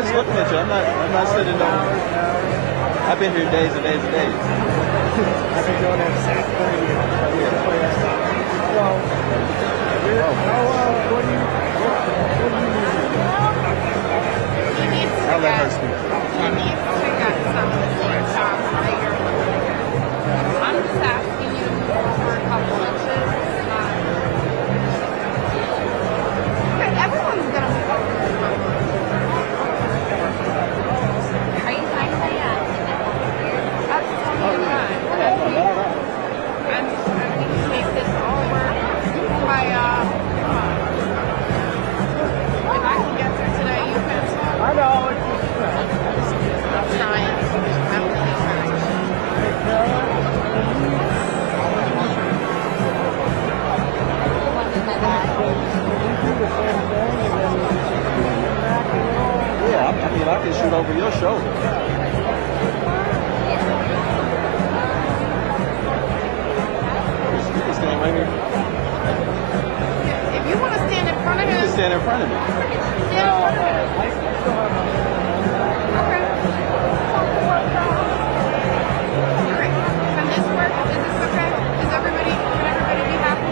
just looking at you. I'm not sitting there. I've been here days and days and days. I've been doing it since 30 years. So, what do you need? I'll let her speak. He needs to get some of the same jobs that you're looking at. I'm just asking you to move over a couple inches. Okay, everyone's going to move over. Are you trying to say yes? That's totally fine. And we can make this all work by, come on. If I can get through today, you can too. I know. I'm trying. I'm really trying. Yeah, I mean, I can shoot over your shoulder. You can stand right here. If you want to stand in front of You him, can stand in front of me. stand in front of him. Okay. Great. Can this work? Is this okay? Can everybody be happy?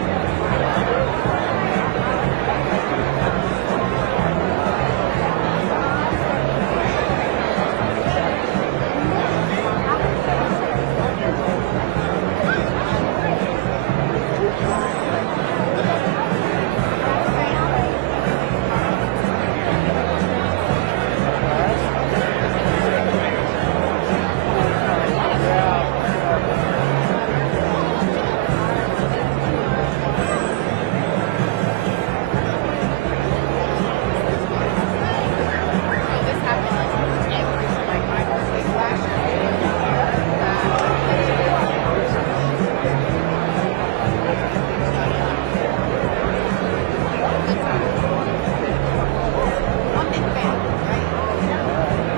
This happened like my birthday last One big family, right?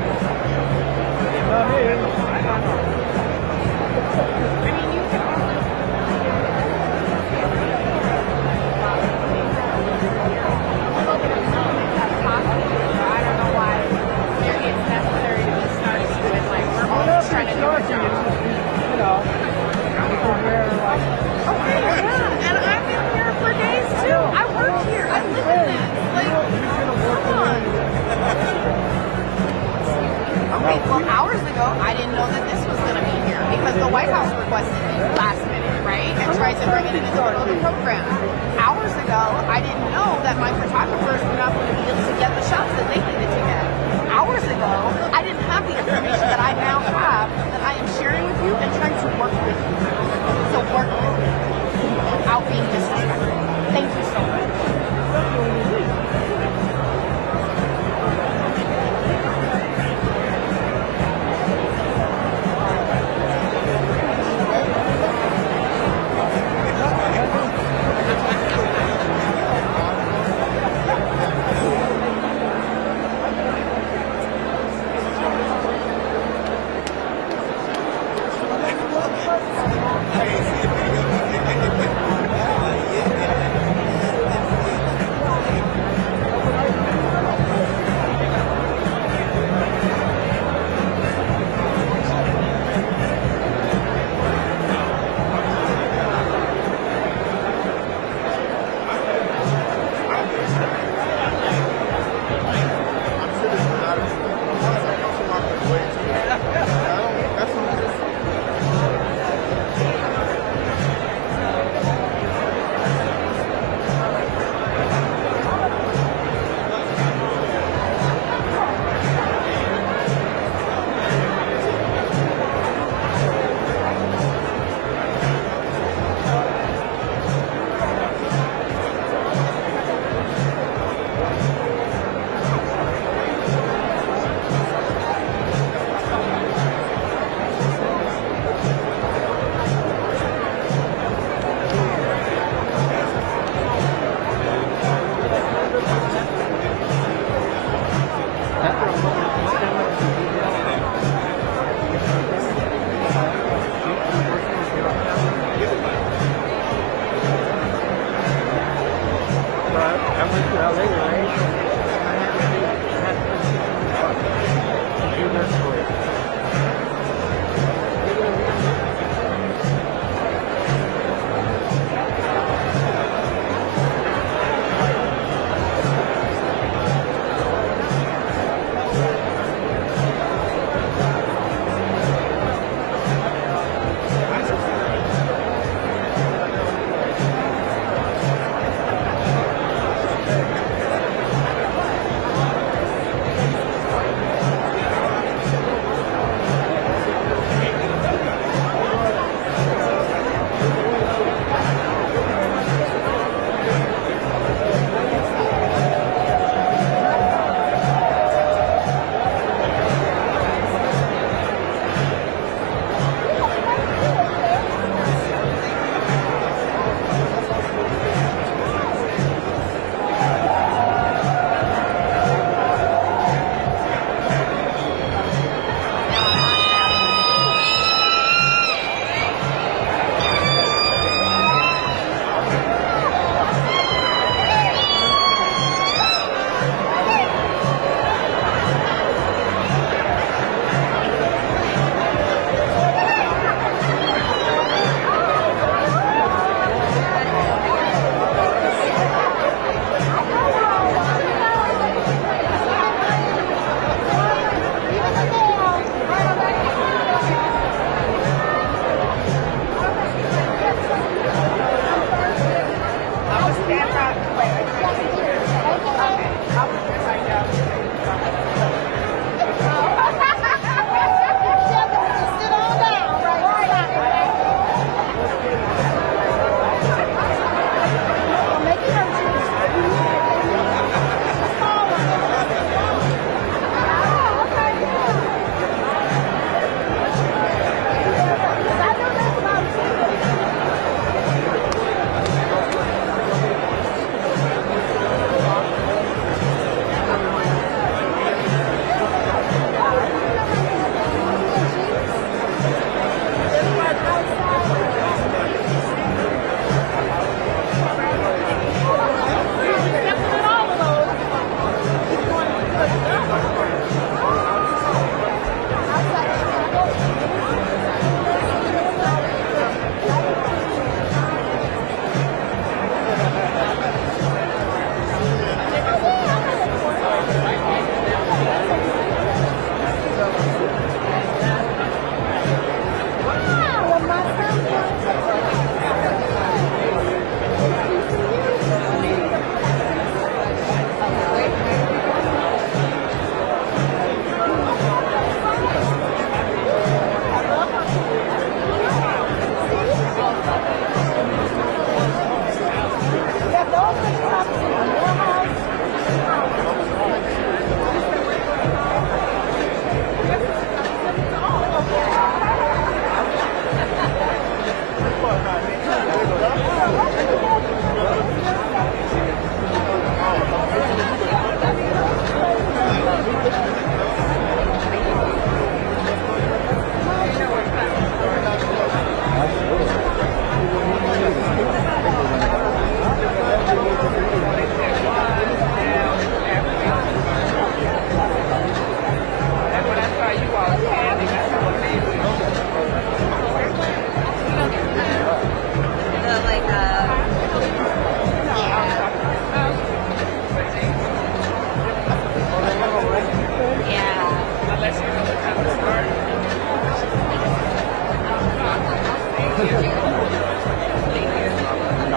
I mean, you can also I don't know why it's necessary to be snarky when like we're all just trying to do our job. You know, Okay, yeah, and I've been here for days too. I work here. I live in this. Like, come on. Okay, well, hours ago, I didn't know that this was going to be here because the White House requested it last minute, right? And tried to bring it in the middle of the program. Hours ago, I didn't know that my photographers were not going to be able to get the shots that they needed to get. Hours ago, I didn't have the information that I now have that I am sharing with you and trying to work with you. So work with me without being disrespectful. Thank you so much. I went to LA, right?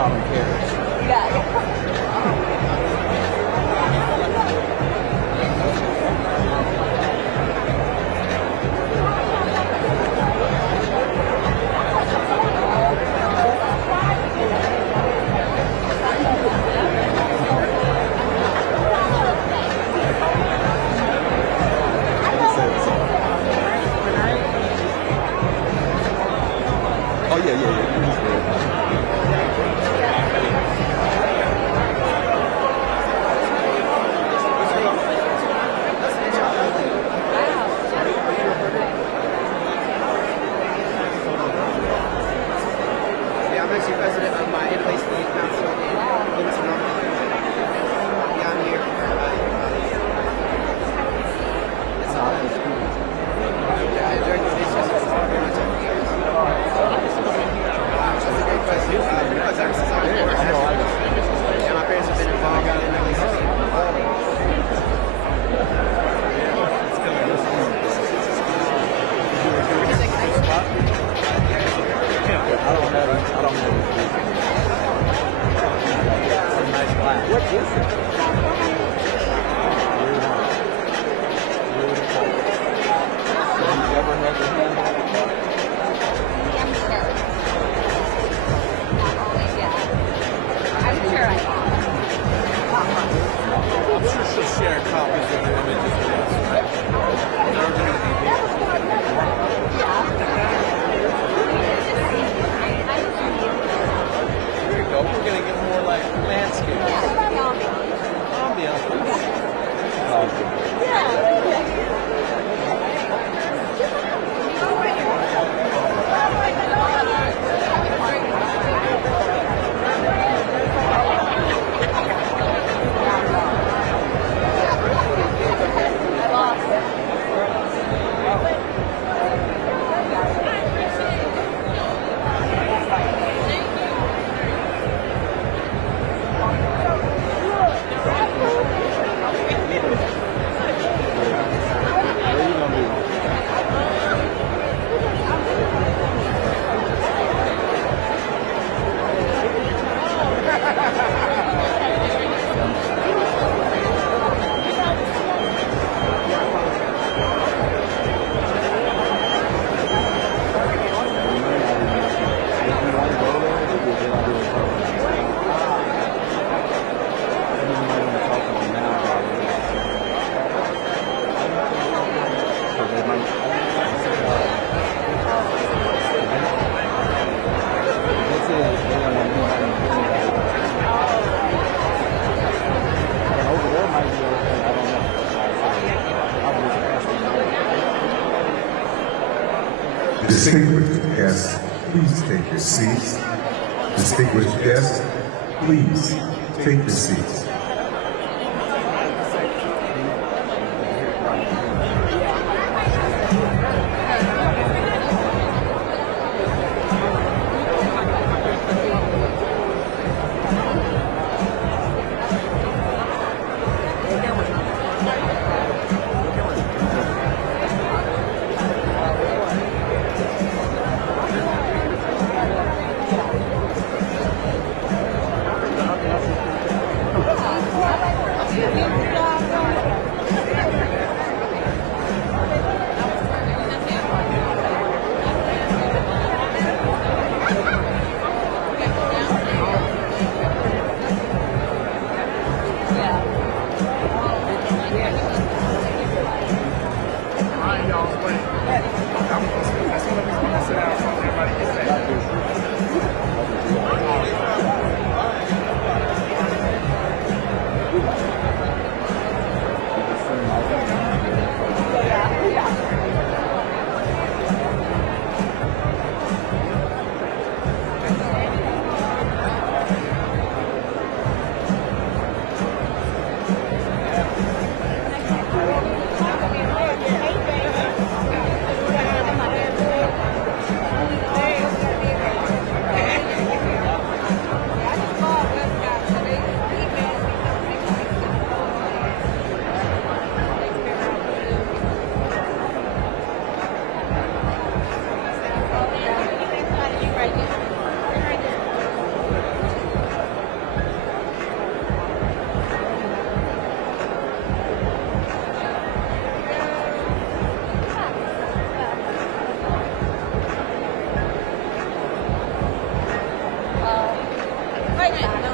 call him carrots. Oh yeah, yeah, yeah. Yeah, I'm actually president of my Italy State Council in Sonoma. Yeah, I'm here for everybody. Yeah, I enjoyed this. It's just pretty much every year. It's a great place. Pretty much ever since I was born. Yeah, my parents have been involved in Italy since they were born. I don't have it. It's a nice glass. What is it? Have you ever had the handle? I'm sure I have. I'm sure she'll share copies of the images with us, right? They're going to be here. Here we go. We're going to get more like landscape. Ambiance. Distinguished guests, please take your seats. Distinguished guests, please take your seats. Upset.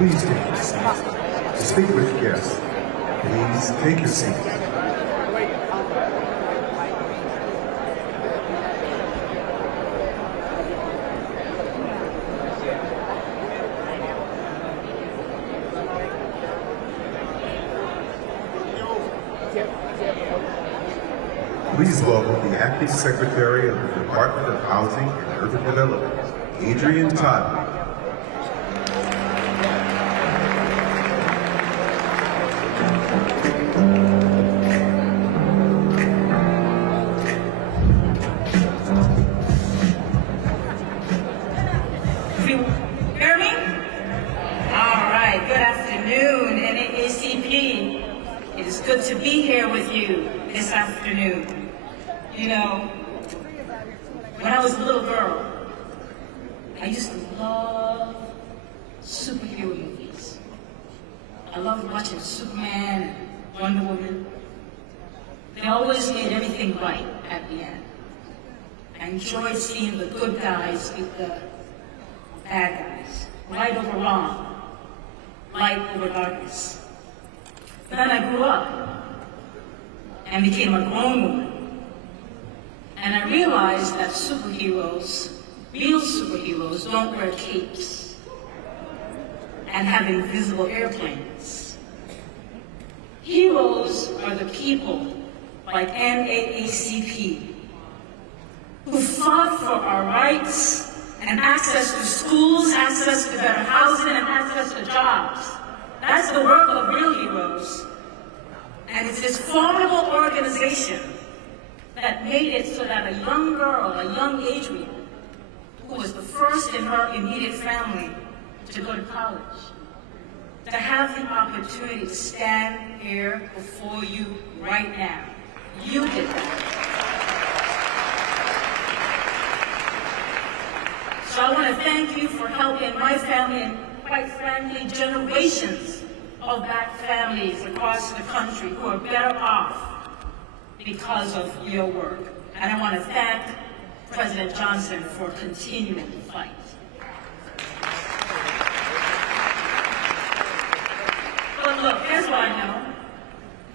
Please take your seats. Distinguished guests, please take your seats. Please welcome the Acting Secretary of the Department of Housing and Urban Development, Adrian Todd. Hear me? All right, good afternoon, NAACP. It is good to be here with you this afternoon. You know, when I was a little girl, I used to love superhero movies. I loved watching Superman and Wonder Woman. They always made everything right at the end. I enjoyed seeing the good guys beat the bad guys, right over wrong, light over darkness. But then I grew up and became a grown woman. And I realized that superheroes, real superheroes, don't wear capes and have invisible airplanes. Heroes are the people like NAACP who fought for our rights and access to schools, access to better housing, and access to jobs. That's the work of real heroes. And it's this formidable organization that made it so that a young girl, a young Adrian, who was the first in her immediate family to go to college, to have the opportunity to stand here before you right now. You did that. So I want to thank you for helping my family and, quite frankly, generations of Black families across the country who are better off because of your work. And I want to thank President Johnson for continuing the fight. But look, here's what I know.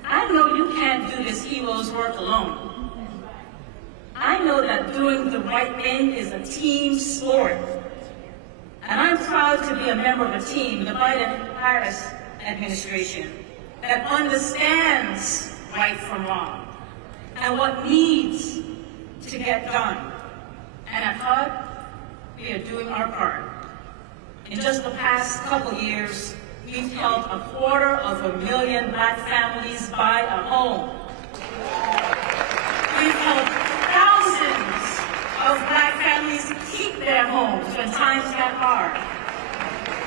I know you can't do this hero's work alone. I know that doing the right thing is a team sport. And I'm proud to be a member of a team, the Biden-Harris administration, that understands right from wrong and what needs to get done. And at HUD, we are doing our part. In just the past couple years, we've helped 250,000 Black families buy a home. We've helped thousands of Black families keep their homes when times got hard.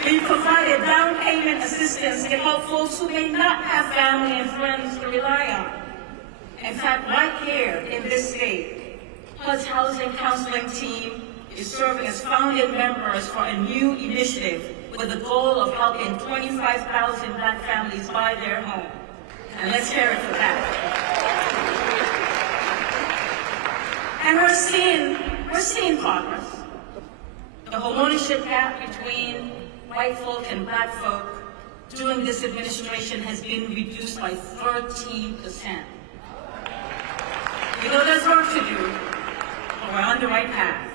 We've provided down payment assistance to help folks who may not have family and friends to rely on. In fact, right here in this state, HUD's Housing Counseling Team is serving as founding members for a new initiative with the goal of helping 25,000 Black families buy their home. And let's hear it for that. And we're seeing progress. The homeownership gap between white folk and Black folk during this administration has been reduced by 13%. We know there's work to do, but we're on the right path.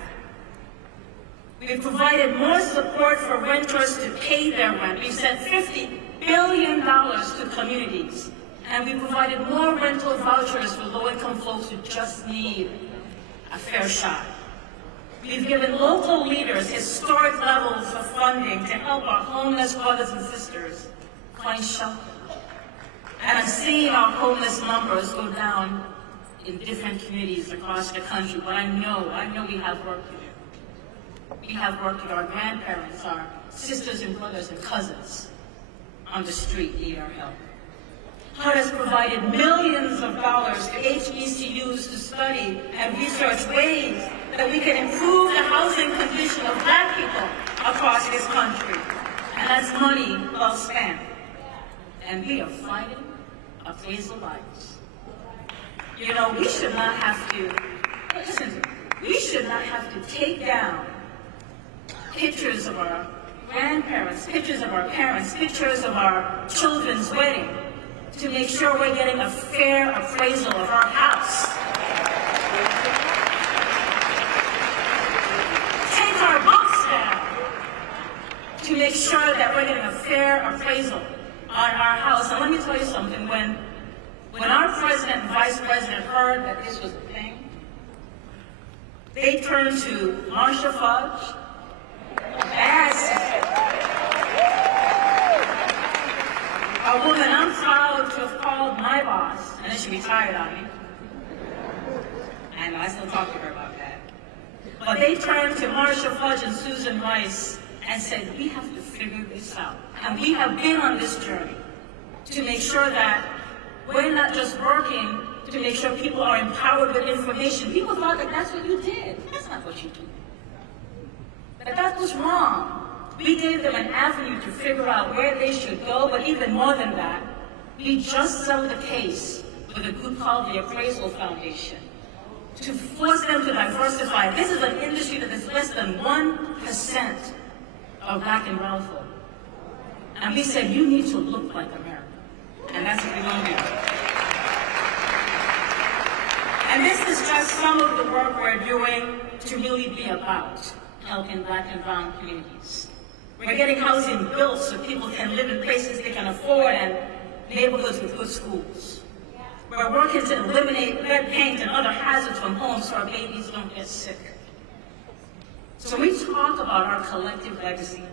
We've provided more support for renters to pay their rent. We've sent $50 billion to communities, and we provided more rental vouchers for low-income folks who just need a fair shot. We've given local leaders historic levels of funding to help our homeless brothers and sisters find shelter. And I'm seeing our homeless numbers go down in different communities across the country, but I know we have work to do. We have work with our grandparents, our sisters and brothers and cousins on the street need our help. HUD has provided millions of dollars to HBCUs to study and research ways that we can improve the housing condition of Black people across this country. And that's money well spent. And we are fighting appraisal rights. You know, we should not have to, listen to me, we should not have to take down pictures of our grandparents, pictures of our parents, pictures of our children's wedding to make sure we're getting a fair appraisal of our house. Take our books down to make sure that we're getting a fair appraisal on our house. And let me tell you something, when our president and vice president heard that this was a thing, they turned to Marsha Fudge, a woman I'm proud to have called my boss, and then she retired on me. I know, I still talk to her about that. But they turned to Marsha Fudge and Susan Rice and said, we have to figure this out. And we have been on this journey to make sure that we're not just working to make sure people are empowered with information. People thought that that's what you did. That's not what you do. That was wrong. We gave them an avenue to figure out where they should go, but even more than that, we just settled the case with a group called the Appraisal Foundation to force them to diversify. This is an industry that is less than 1% of Black and brown folk. And we said, you need to look like America. And that's what we're going to do. And this is just some of the work we're doing to really be about helping Black and brown communities. We're getting housing built so people can live in places they can afford and neighborhoods with good schools. We're working to eliminate lead paint and other hazards from homes so our babies don't get sick. So we talk about our collective legacy,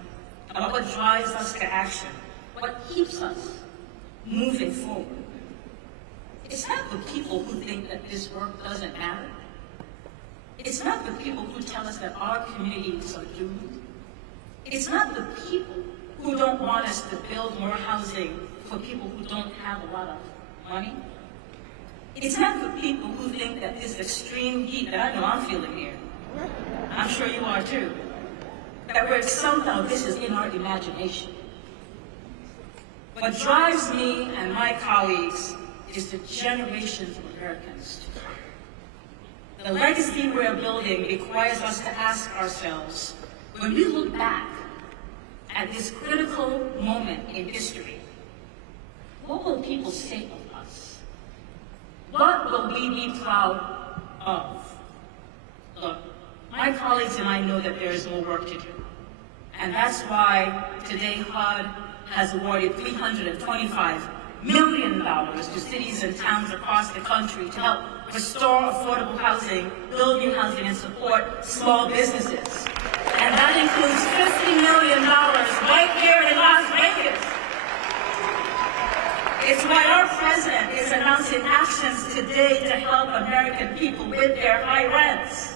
about what drives us to action, what keeps us moving forward. It's not the people who think that this work doesn't matter. It's not the people who tell us that our communities are doomed. It's not the people who don't want us to build more housing for people who don't have a lot of money. It's not the people who think that this extreme heat that I know I'm feeling here, I'm sure you are too, that somehow this is in our imagination. What drives me and my colleagues is the generations of Americans to come. The legacy we're building requires us to ask ourselves, when we look back at this critical moment in history, what will people say of us? What will we be proud of? Look, my colleagues and I know that there is more work to do. And that's why today HUD has awarded $325 million to cities and towns across the country to help restore affordable housing, build new housing, and support small businesses. And that includes $50 million right here in Las Vegas. It's why our president is announcing actions today to help American people with their high rents,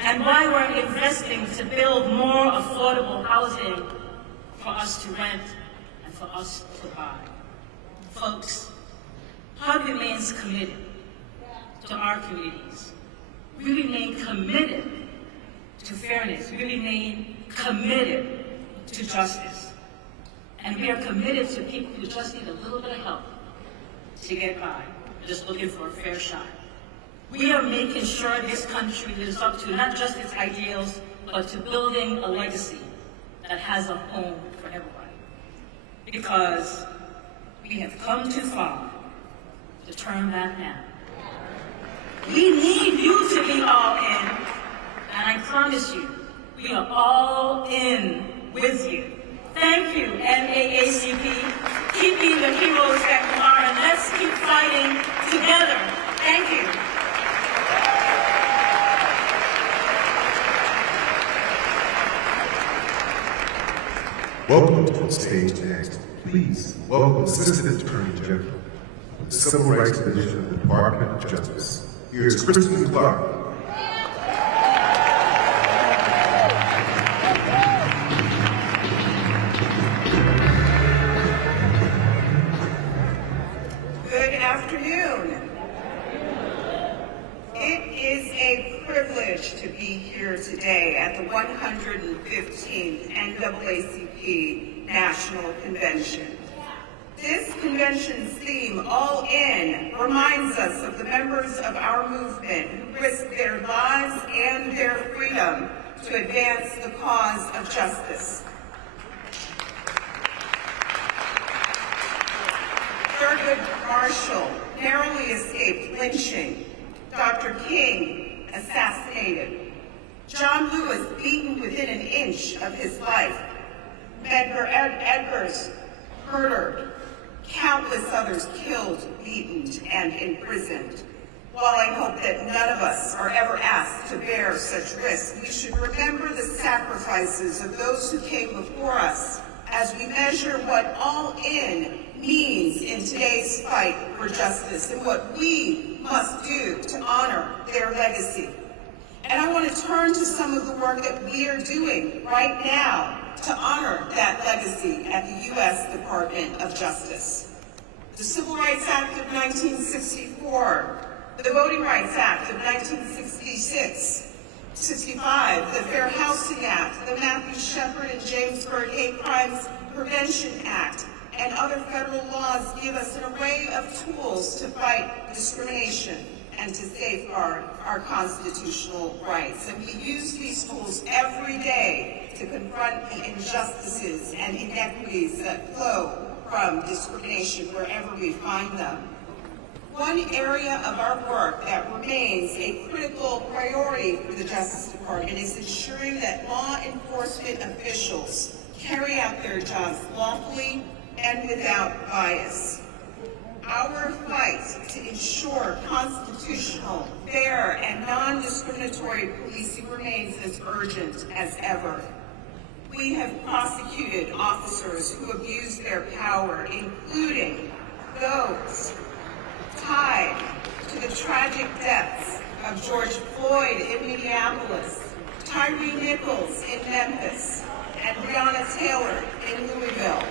and why we're investing to build more affordable housing for us to rent and for us to buy. Folks, HUD remains committed to our communities. We remain committed to fairness. We remain committed to justice. And we are committed to people who just need a little bit of help to get by, just looking for a fair shot. We are making sure this country lives up to not just its ideals, but to building a legacy that has a home for everybody. Because we have come too far to turn back now. We need you to be all in, and I promise you, we are all in with you. Thank you, NAACP. Keep being the heroes that you are, and let's keep fighting together. Thank you. Welcome to the stage next. Please welcome Assistant Attorney General of the Civil Rights Division of the Department of Justice. Here's Kristen Clark. Good afternoon. It is a privilege to be here today at the 115th NAACP National Convention. This convention's theme, All In, reminds us of the members of our movement who risked their lives and their freedom to advance the cause of justice. Thurgood Marshall narrowly escaped lynching. Dr. King assassinated. John Lewis beaten within an inch of his life. Medgar Evers murdered. Countless others killed, beaten, and imprisoned. While I hope that none of us are ever asked to bear such risks, we should remember the sacrifices of those who came before us as we measure what all in means in today's fight for justice and what we must do to honor their legacy. And I want to turn to some of the work that we are doing right now to honor that legacy at the U.S. Department of Justice. The Civil Rights Act of 1964, the Voting Rights Act of 1966, 65, the Fair Housing Act, the Matthew Shepard and James Byrd Hate Crimes Prevention Act, and other federal laws give us an array of tools to fight discrimination and to safeguard our constitutional rights. And we use these tools every day to confront the injustices and inequities that flow from discrimination wherever we find them. One area of our work that remains a critical priority for the Justice Department is ensuring that law enforcement officials carry out their jobs lawfully and without bias. Our fight to ensure constitutional, fair, and non-discriminatory policing remains as urgent as ever. We have prosecuted officers who abused their power, including those tied to the tragic deaths of George Floyd in Minneapolis, Tyree Nichols in Memphis, and Breonna Taylor in Louisville.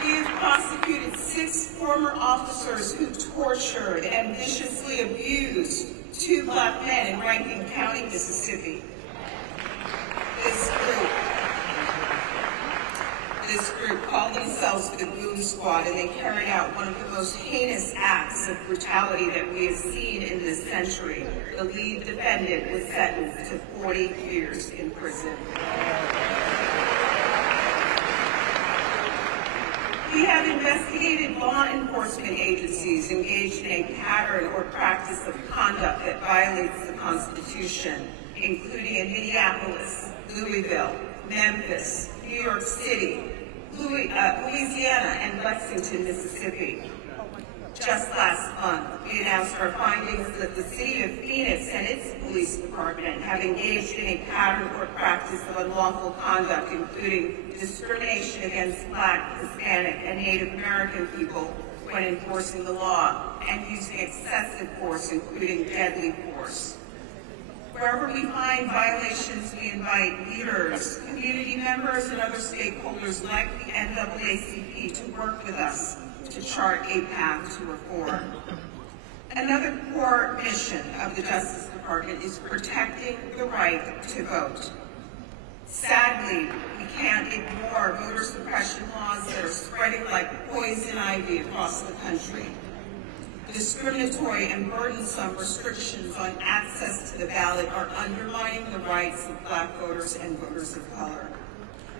We have prosecuted 6 former officers who tortured and viciously abused 2 black men in Rankin County, Mississippi. This group called themselves the Goon Squad, and they carried out one of the most heinous acts of brutality that we have seen in this century. The lead defendant was sentenced to 40 years in prison. We have investigated law enforcement agencies engaged in a pattern or practice of conduct that violates the Constitution, including in Minneapolis, Louisville, Memphis, New York City, Louisiana, and Lexington, Mississippi. Just last month, we announced our findings that the city of Phoenix and its police department have engaged in a pattern or practice of unlawful conduct, including discrimination against Black, Hispanic, and Native American people when enforcing the law, and using excessive force, including deadly force. Wherever we find violations, we invite leaders, community members, and other stakeholders like the NAACP to work with us to chart a path to reform. Another core mission of the Justice Department is protecting the right to vote. Sadly, we can't ignore voter suppression laws that are spreading like poison ivy across the country. Discriminatory and burdensome restrictions on access to the ballot are undermining the rights of Black voters and voters of color.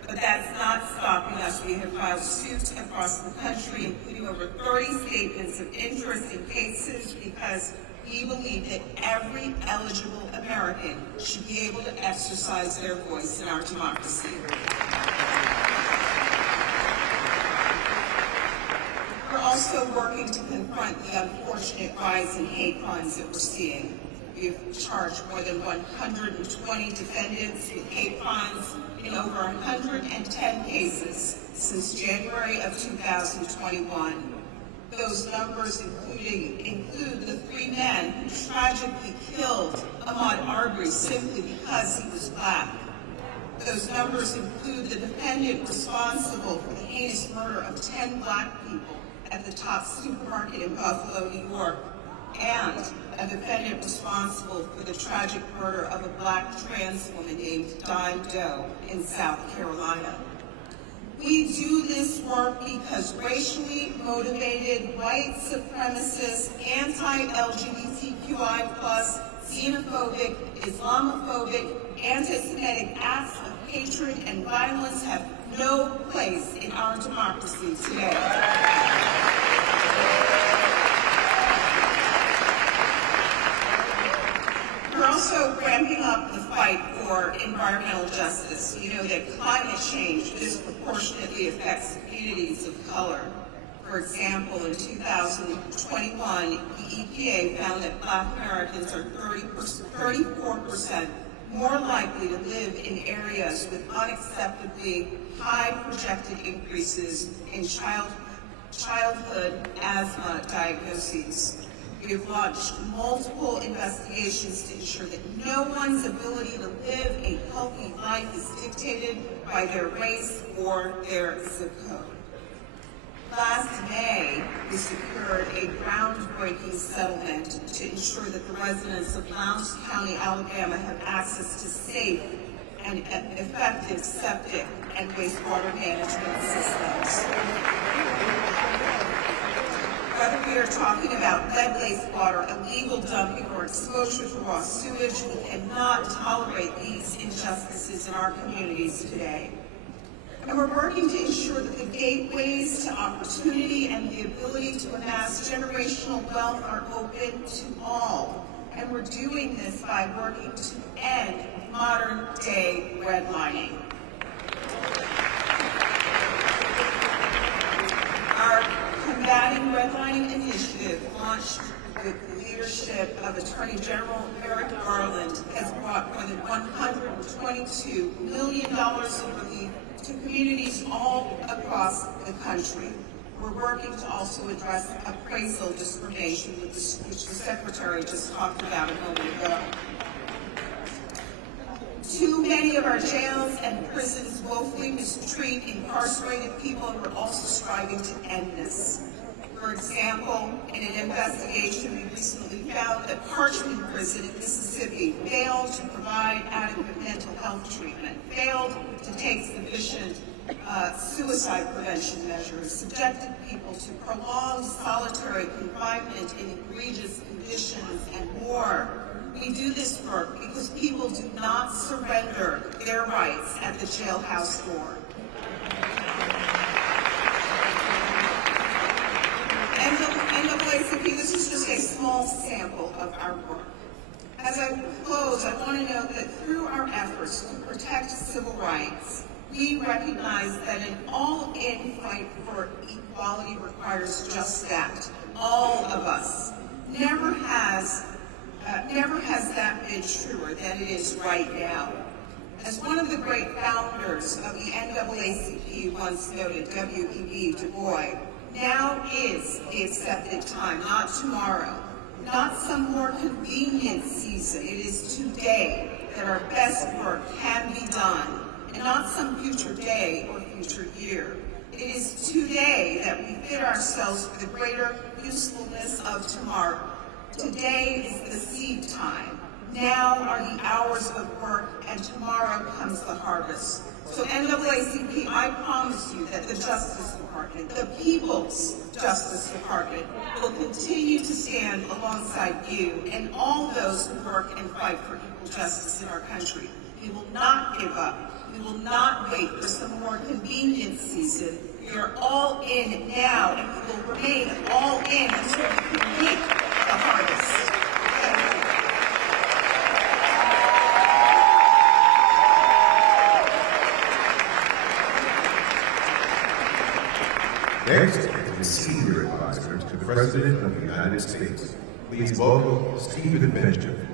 But that's not stopping us. We have filed suits across the country, including over 30 statements of interest in cases, because we believe that every eligible American should be able to exercise their voice in our democracy. We're also working to confront the unfortunate rise in hate crimes that we're seeing. We've charged more than 120 defendants with hate crimes in over 110 cases since January of 2021. Those numbers include the 3 men who tragically killed Ahmaud Arbery simply because he was black. Those numbers include the defendant responsible for the heinous murder of 10 black people at the Top supermarket in Buffalo, New York, and a defendant responsible for the tragic murder of a black trans woman named Dime Doe in South Carolina. We do this work because racially motivated, white supremacist, anti-LGBTQI+, xenophobic, Islamophobic, anti-Semitic acts of hatred and violence have no place in our democracy today. We're also ramping up the fight for environmental justice. You know that climate change disproportionately affects communities of color. For example, in 2021, the EPA found that black Americans are 34% more likely to live in areas with unacceptably high projected increases in childhood asthma diagnoses. We have launched multiple investigations to ensure that no one's ability to live a healthy life is dictated by their race or their zip code. Last May, we secured a groundbreaking settlement to ensure that the residents of Lowndes County, Alabama have access to safe and effective septic and wastewater management systems. Whether we are talking about lead-laced water, illegal dumping, or exposure to raw sewage, we cannot tolerate these injustices in our communities today. And we're working to ensure that the gateways to opportunity and the ability to amass generational wealth are open to all. And we're doing this by working to end modern-day redlining. Our Combating Redlining initiative, launched with the leadership of Attorney General Merrick Garland, has brought more than $122 million in relief to communities all across the country. We're working to also address appraisal discrimination, which the Secretary just talked about a moment ago. Too many of our jails and prisons woefully mistreat incarcerated people, and we're also striving to end this. For example, in an investigation, we recently found that Parchman Prison in Mississippi failed to provide adequate mental health treatment, failed to take sufficient suicide prevention measures, subjected people to prolonged solitary confinement in egregious conditions, and more. We do this work because people do not surrender their rights at the jailhouse door. NAACP, this is just a small sample of our work. As I close, I want to note that through our efforts to protect civil rights, we recognize that an all-in fight for equality requires just that. All of us. Never has that been truer than it is right now. As one of the great founders of the NAACP once noted, W.E.B. Du Bois, now is the accepted time, not tomorrow, not some more convenient season. It is today that our best work can be done, and not some future day or future year. It is today that we fit ourselves for the greater usefulness of tomorrow. Today is the seed time. Now are the hours of work, and tomorrow comes the harvest. So NAACP, I promise you that the Justice Department, the People's Justice Department, will continue to stand alongside you and all those who work and fight for equal justice in our country. We will not give up. We We will not wait for some more convenient season. We are all in now, and we will remain all in until we can reap the harvest. Next is the Senior Advisor to the President of the United States. Please welcome Stephen Benjamin.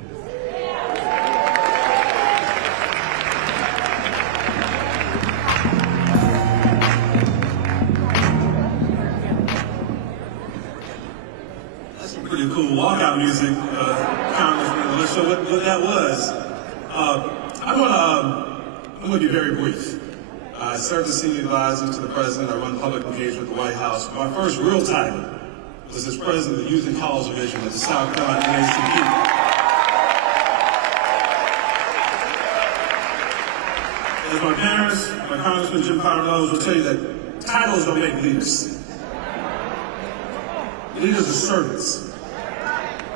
Pretty cool walkout music, Congressman. Let's show what that was. I'm going to be very brief. I served as senior advisor to the president. I run public engagement at the White House. My first real title was as president of the Youth and College Division of the South Carolina NAACP. As my parents, my Congressman Jim Powers will tell you that titles don't make leaders. Leaders are servants.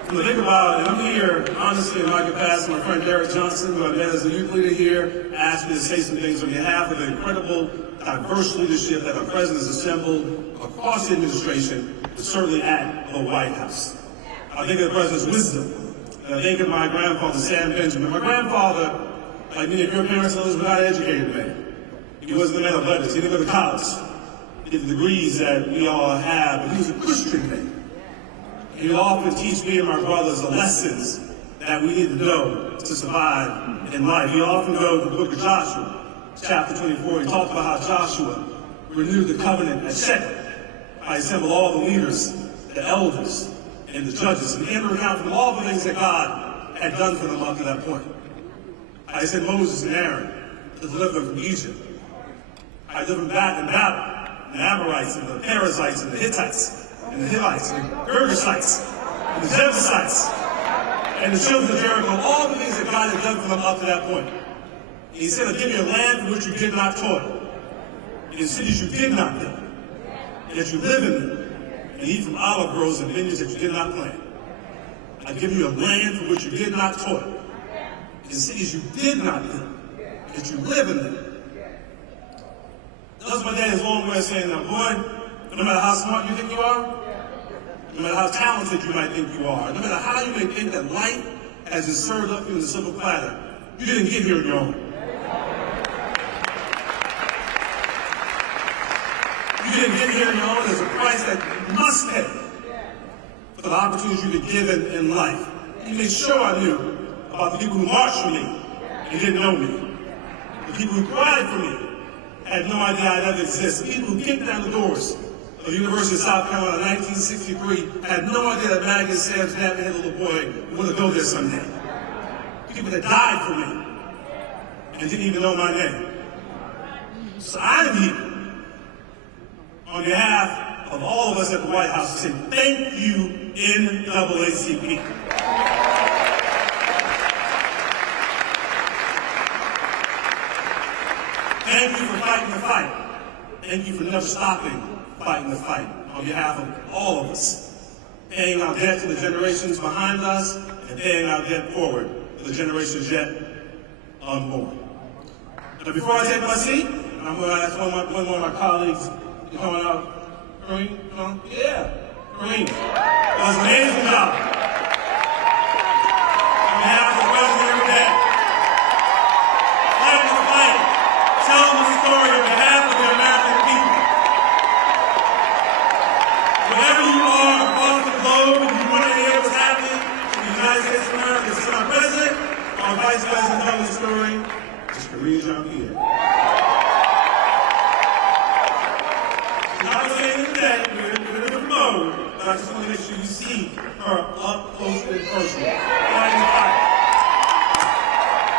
When I think about it, and I'm here, honestly, in my capacity, my friend Derek Johnson, who I met as a youth leader here, asked me to say some things on behalf of the incredible, diverse leadership that our president has assembled across the administration, but certainly at the White House. I think of the president's wisdom, and I think of my grandfather, Sam Benjamin. My grandfather, like many of your parents, was not an educated man. He wasn't a man of letters. He didn't go to college. He did the degrees that we all have, but he was a Christian man. He would often teach me and my brothers the lessons that we need to know to survive in life. He often go to the book of Joshua, chapter 24. He talked about how Joshua renewed the covenant at Shechem. I assembled all the leaders, the elders, and the judges, and gave an account from all the things that God had done for them up to that point. I sent Moses and Aaron to deliver them from Egypt. I delivered them back in battle, the Amorites and the Perizzites and the Hittites, and the Hivites, and the Girgashites, and the Jebusites, and the children of Jericho, all the things that God had done for them up to that point. And he said, I'll give you a land for which you did not toil, and in cities you did not build, and that you live in them, and eat from olive groves and vineyards that you did not plant. I give you a land for which you did not toil, and in cities you did not build, and that you live in them. That's my dad's long way of saying, now, boy, no matter how smart you think you are, no matter how talented you might think you are, no matter how you may think that life has been served up to you in a silver platter, you didn't get here on your own. You didn't get here on your own. There's a price that you must pay for the opportunities you've been given in life. You made sure I knew about the people who marched for me and didn't know me. The people who cried for me had no idea I'd ever exist. The people who kicked down the doors of the University of South Carolina in 1963 had no idea that Maggie and Sam's dad had a little boy who wanted to go there someday. People that died for me and didn't even know my name. So I'm here on behalf of all of us at the White House to say thank you, NAACP. Thank you for fighting the fight. Thank you for never stopping fighting the fight on behalf of all of us, paying our debt to the generations behind us and paying our debt forward to the generations yet unborn. Now, before I take my seat, I'm going to ask one of my colleagues to come out. Kareem, come on. Yeah, Kareem. That was an amazing job. On behalf of the president every day, fighting the fight, telling the story on behalf of the American people. Wherever you are across the globe, if you want to hear what's happening in the United States of America, it's our president, our vice president telling the story, it's Kareem Jean-Pierre. Not saying today, we're in a different mode, but I just want to make sure you see her up close and personal. Fighting the fight.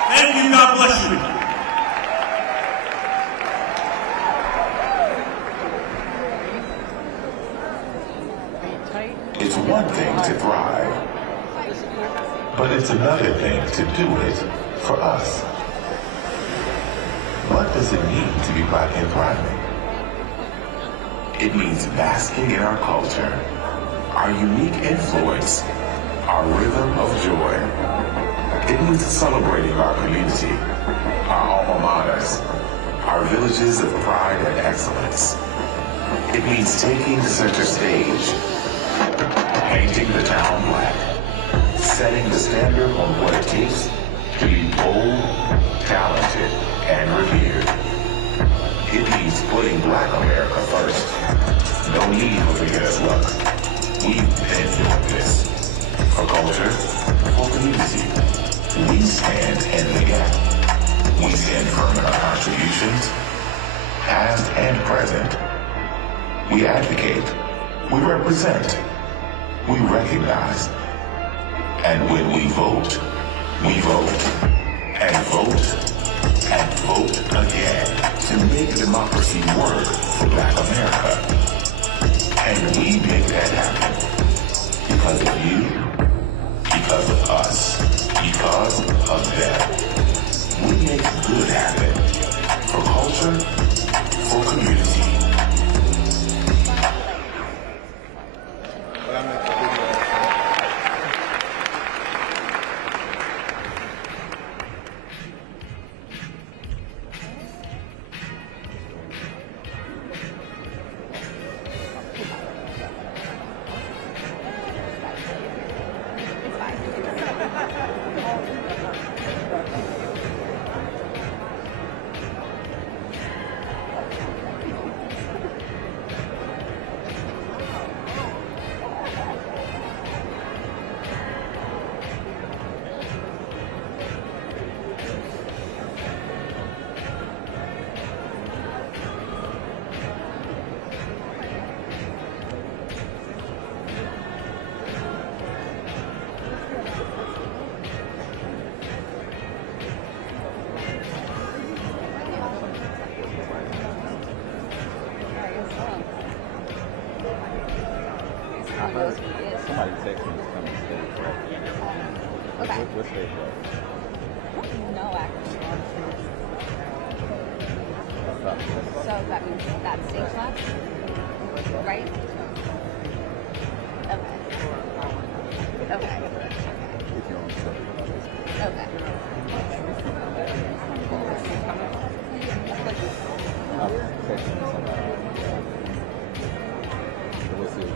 Thank you, God bless you. It's one thing to thrive, but it's another thing to do it for us. What does it mean to be Black and thriving? It means basking in our culture, our unique influence, our rhythm of joy. It means celebrating our community, our alma maters, our villages of pride and excellence. It means taking the center stage, painting the town black, setting the standard on what it takes to be bold, talented, and revered. It means putting Black America first. No need for beginner's luck. We've been doing this. For culture, for community. We stand in the gap. We stand firm in our contributions, past and present. We advocate. We represent. We recognize. And when we vote and vote and vote again to make democracy work for Black America. And we make that happen because of you, because of us, because of them. We make good happen for culture, for community. Somebody texted me to come on stage. Okay. What stage was No, actually. So that means that stage left, right? Okay. Okay. If you're on stage. Okay. I was texting somebody. We'll see.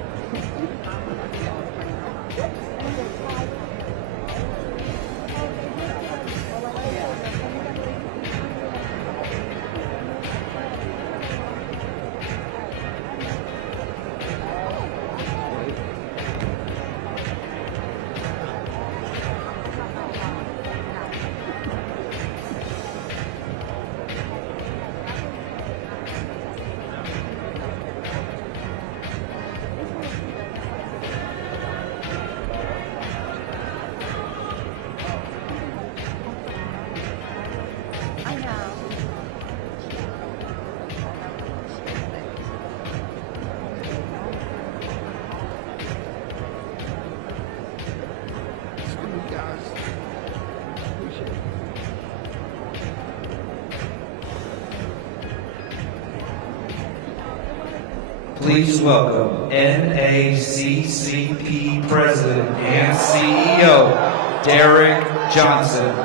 Please welcome NAACP President and CEO, Derek Johnson.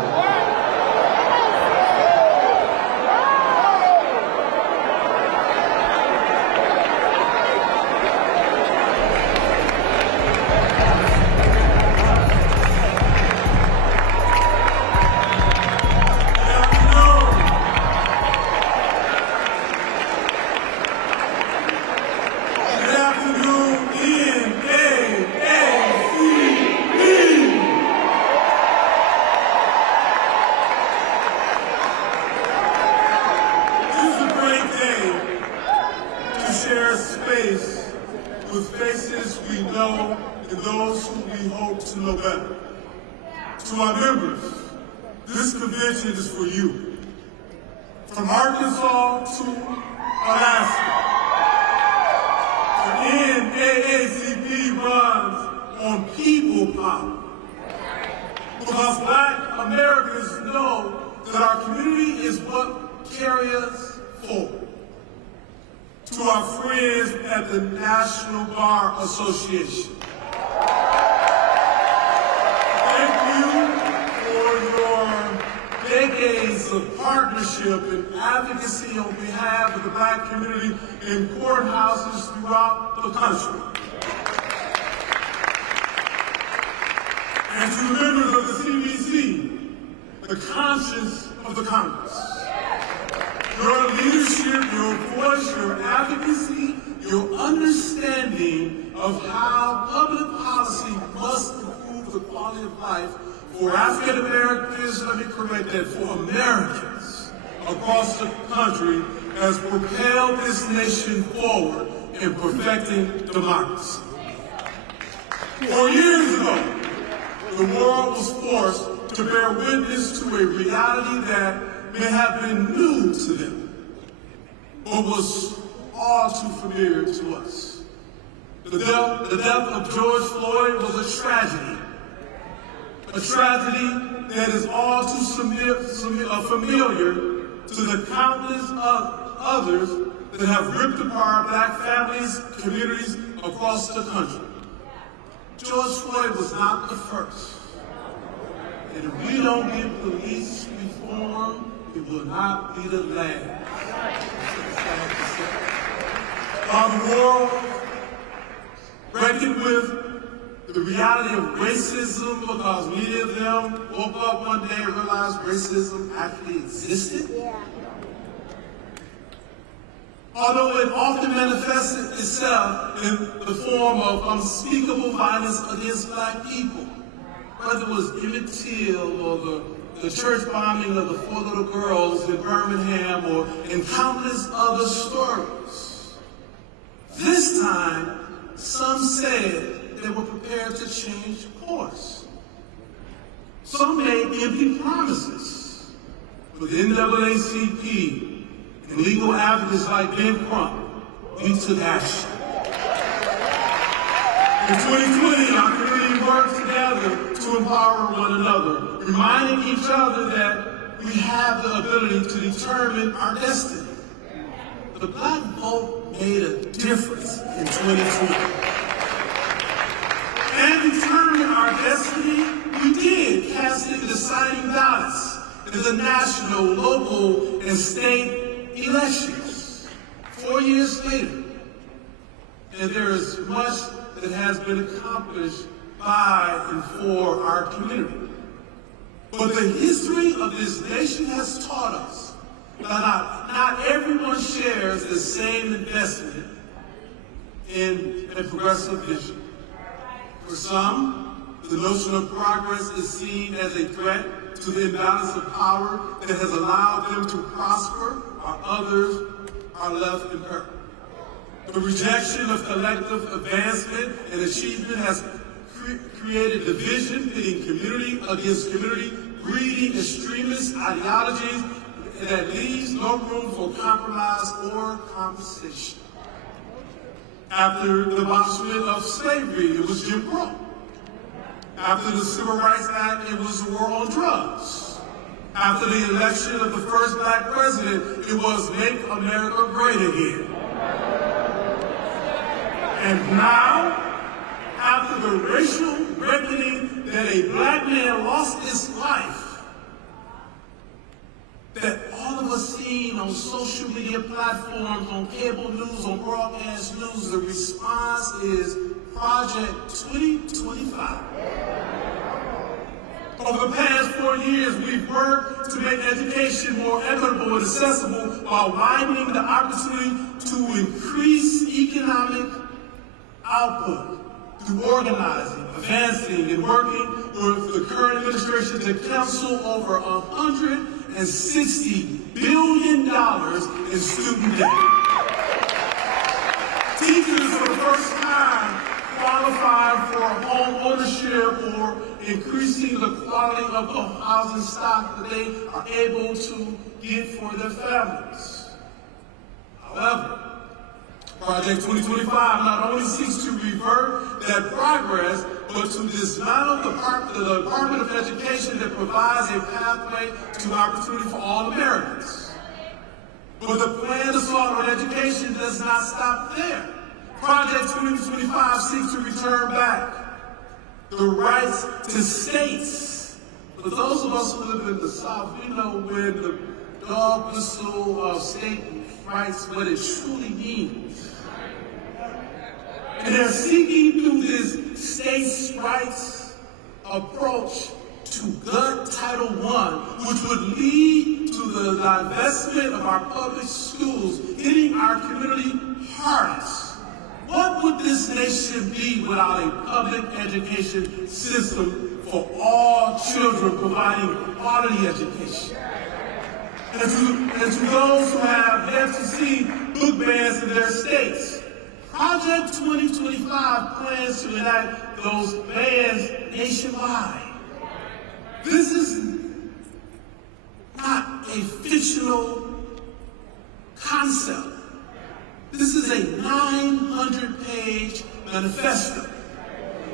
With faces we know and those who we hope to know better. To our members, this convention is for you. From Arkansas to Alaska, the NAACP runs on people power. Because Black Americans know that our community is what carries us forward. To our friends at the National Bar Association, thank you for your decades of of partnership and advocacy on behalf of the Black community in courthouses throughout the country. And to the members of the CBC, the conscience of the Congress. Your leadership, your voice, your advocacy, your understanding of how public policy must improve the quality of life for African Americans, let me correct that, for Americans across the country has propelled this nation forward in perfecting democracy. 4 years ago, the world was forced to bear witness to a reality that may have been new to them, but was all too familiar to us. The death of George Floyd was a tragedy that is all too familiar to the countless others that have ripped apart Black families, communities across the country. George Floyd was not the first. And if we don't get police reform, it will not be the last. While the world reckoned with the reality of racism because many of them woke up one day and realized racism actually existed. Although it often manifested itself in the form of unspeakable violence against Black people, whether it was Emmett Till or the church bombing of the 4 little girls in Birmingham or in countless other stories. This time, some said they were prepared to change course. Some made empty promises, but the NAACP and legal advocates like Ben Crump, we took action. In 2020, our community worked together to empower one another, reminding each other that we have the ability to determine our destiny. The Black vote made a difference in 2020. And determine our destiny, we did, casting deciding ballots in the national, local, and state elections 4 years later. And there is much that has been accomplished by and for our community. But the history of this nation has taught us that not everyone shares the same investment in a progressive vision. For some, the notion of progress is seen as a threat to the imbalance of power that has allowed them to prosper, while others are left in hurt. The rejection of collective advancement and achievement has created division, pitting community against community, breeding extremist ideologies that leaves no room for compromise or conversation. After the abolishment of slavery, it was Jim Crow. After the Civil Rights Act, it was the war on drugs. After the election of the first Black president, it was Make America Great Again. And now, after the racial reckoning that a Black man lost his life, that all of us seen on social media platforms, on cable news, on broadcast news, the response is Project 2025. Over the past 4 years, we've worked to make education more equitable and accessible while widening the opportunity to increase economic output through organizing, advancing, and working with the current administration to cancel over $160 billion in student debt. Teachers for the first time qualify for home ownership or increasing the quality of the housing stock that they are able to get for their families. However, Project 2025 not only seeks to revert that progress, but to dismantle the Department of Education that provides a pathway to opportunity for all Americans. But the plan assault on education does not stop there. Project 2025 seeks to return back the rights to states For those of us who live in the South, we know when the dog whistle of state rights, what it truly means. And they're seeking through this states' rights approach to gut Title I, which would lead to the divestment of our public schools, hitting our community hardest. What would this nation be without a public education system for all children providing quality education? And to those who have yet to see book bans in their states, Project 2025 plans to enact those bans nationwide. This is not a fictional concept. This is a 900-page manifesto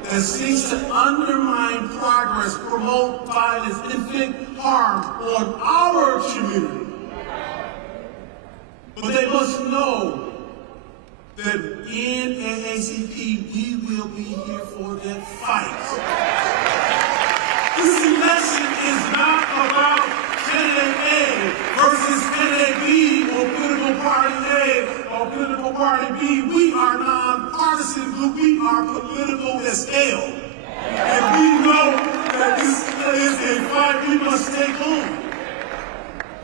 that seeks to undermine progress, promote violence, inflict harm on our community. But they must know that in NAACP, we will be here for their fight. This election is not about candidate A versus candidate B or political party A or political party B. We are nonpartisan, but we are political as hell. And we know that this is a fight we must take on.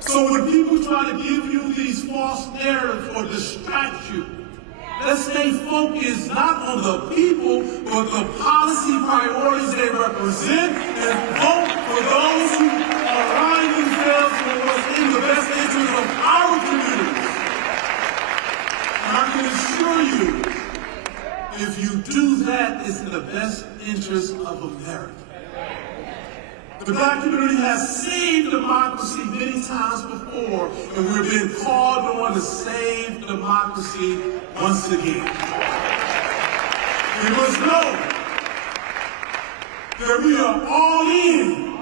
So when people try to give you these false narratives or distract you, let's stay focused not on the people, but the policy priorities they represent, and vote for those who align themselves with what's in the best interest of our communities. And I can assure you, if you do that, it's in the best interest of America. The Black community has saved democracy many times before, and we're being called on to save democracy once again. We must know that we are all in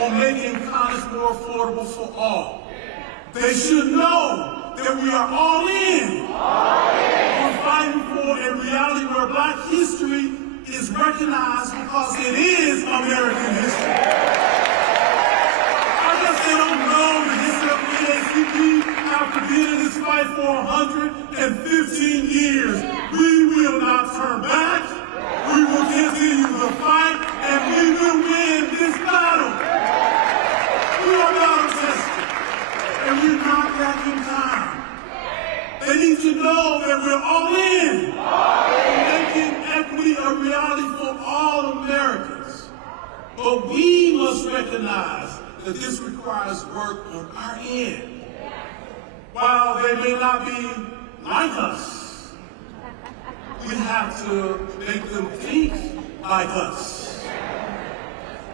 on making college more affordable for all. They should know that we are all in on fighting for a reality where Black history is recognized because it is American history. I guess they don't know the history of the NAACP after being in this fight for 115 years. We will not turn back. We will continue the fight, and we will win this battle. We are battle tested, and we're not backing time. They need to know that we're all in. Making equity a reality for all Americans. But we must recognize that this requires work on our end. While they may not be like us, we have to make them think like us.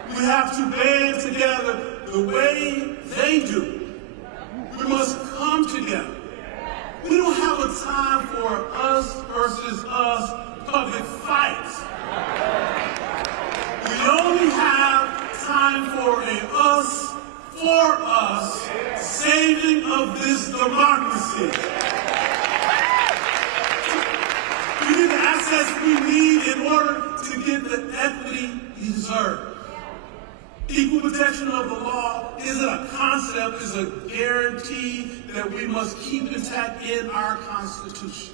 We have to band together the way they do. We must come together. We don't have a time for us versus us public fights. We only have time for a us for us saving of this democracy. We need the access we need in order to get the equity we deserve. Equal protection of the law isn't a concept, it's a guarantee that we must keep intact in our Constitution.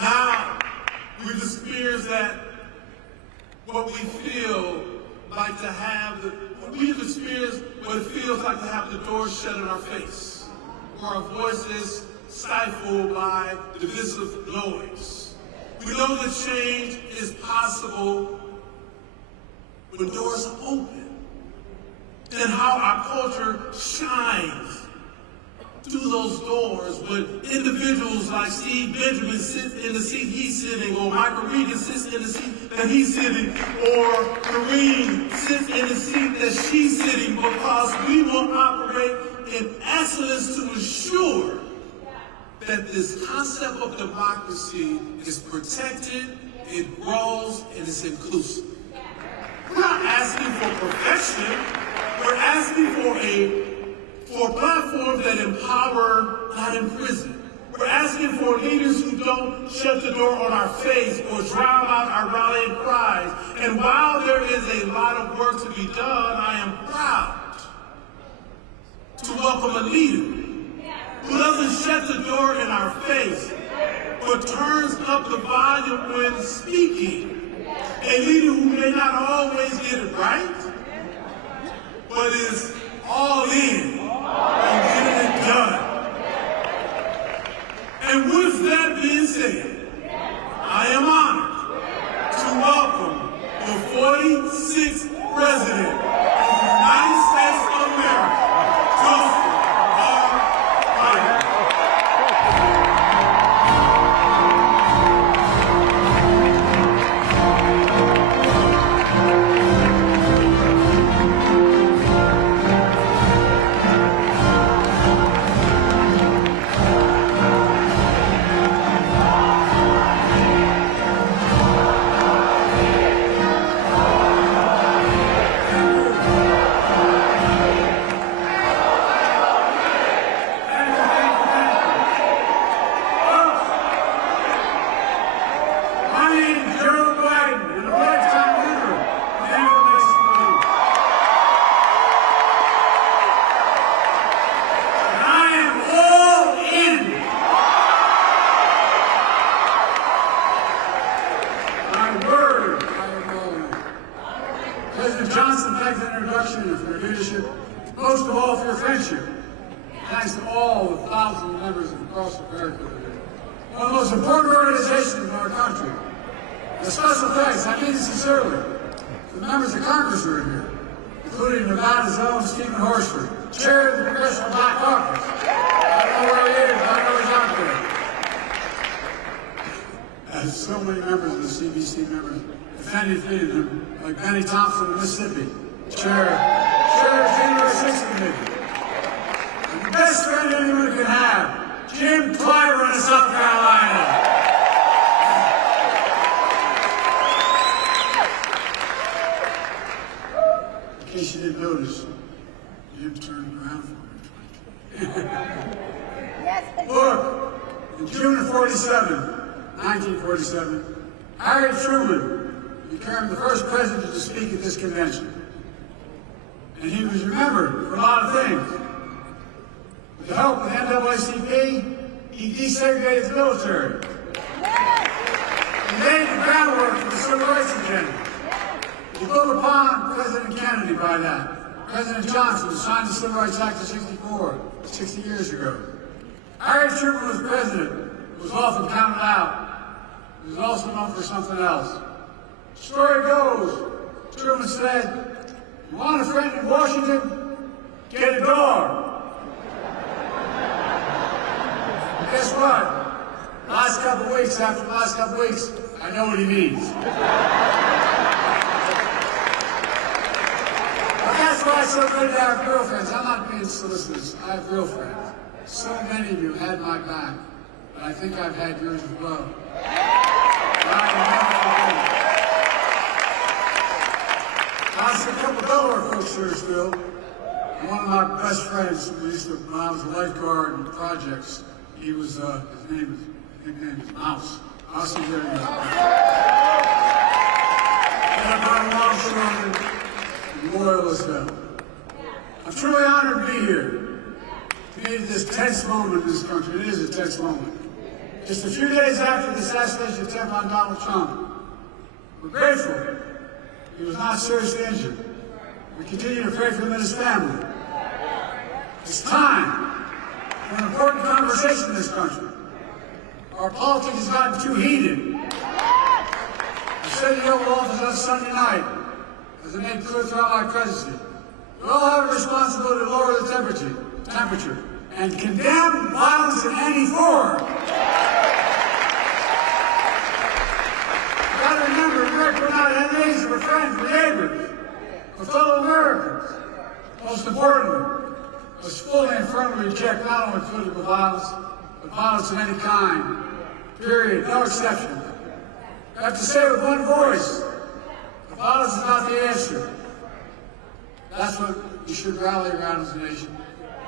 Now, we've experienced that what we feel like to have, we've experienced what it feels like to have the doors shut in our face, or our voices stifled by divisive noise. We know that change is possible when doors are open, and how our culture shines through those doors when individuals like Steve Benjamin sit in the seat he's sitting, or Michael Regan sits in the seat that he's sitting, or Karine sits in the seat that she's sitting, because we will operate in excellence to ensure that this concept of democracy is protected, it grows, and it's inclusive. We're not asking for perfection. We're asking for a platform that empower, not imprison. We're asking for leaders who don't shut the door on our face or drown out our rallying cries. And while there is a lot of work to be done, I am proud to welcome a leader who doesn't shut the door in our face, but turns up the volume when speaking. A leader who may not always get it right, but is all in on getting it done. And with that being said, I am honored to welcome the 46th President of the United States of America, Joseph R. Biden. President Johnson, thanks for the introduction and for your leadership, most of all for your friendship. Thanks to all the thousands of members across America. One of the most important organizations in our country. A special thanks, I mean it sincerely, to the members of Congress who are here, including Nevada's own Stephen Horsford, chair of the Congressional Black Caucus. I don't know where he is, I know he's out there. As so many members of the CBC members defended freedom, like Benny Thompson of Mississippi, chair of the January 6th Committee. And the best friend anyone can have, Jim Clyburn of South Carolina. In case you didn't notice, Jim turned around for me. Look, in June of 1947, Harry Truman became the first president to speak at this convention. And he was remembered for a lot of things. With the help of the NAACP, he desegregated the military. He laid the groundwork for the Civil Rights agenda. He built upon President Kennedy by that. President Johnson signed the Civil Rights Act of 64, 60 years ago. Harry Truman was president, was often counted out. He was also known for something else. The story goes, Truman said, "You want a friend in Washington? Get a dog." And guess what? After the last couple weeks, I know what he means. But that's why it's so good to have girlfriends. I'm not being solicitous. I have real friends. So many of you had my back, but I think I've had yours as well. There's a couple of Delaware folks here still. One of my best friends, when I was a lifeguard in projects, he was, his nickname is Mouse. Mouse is very good. And I'm not loyal as hell. I'm truly honored to be here. To be at this tense moment in this country. It is a tense moment. Just a few days after the assassination attempt on Donald Trump, we're grateful he was not seriously injured. We continue to pray for him and his family. It's time for an important conversation in this country. Our politics has gotten too heated. I said in the Oval Office on Sunday night, as I made clear throughout my presidency, we all have a responsibility to lower the temperature and condemn violence in any form. Remember, we're not enemies, we're friends, we're neighbors, we're fellow Americans. Most importantly, let's fully and firmly reject not only political violence, but violence of any kind. Period. No exception. I have to say with one voice, the violence is not the answer. That's what we should rally around as a nation.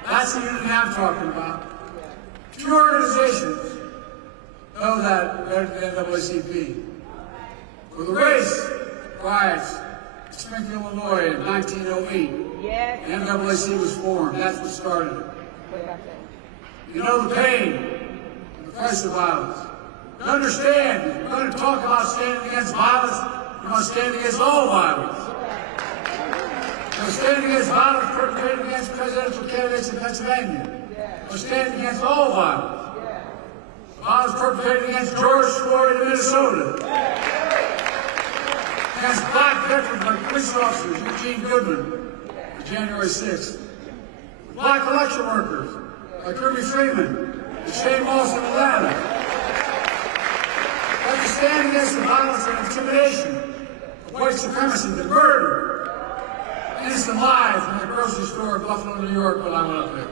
That's the unity I'm talking about. Two organizations know that better than the NAACP. For the race riots in Springfield, Illinois in 1908, the NAACP was formed. That's what started it. You know the pain and the price of violence. You understand, if you're going to talk about standing against violence, you must stand against all violence. You must stand against violence perpetrated against presidential candidates in Pennsylvania. You must stand against all violence. Violence perpetrated against George Floyd in Minnesota. Against black veterans like police officers Eugene Goodman on January 6th. Black election workers like Kirby Freeman and Shane Moss in Atlanta. Like to stand against the violence and intimidation of white supremacy, the murder, innocent lives in the grocery store in Buffalo, New York when I went up there.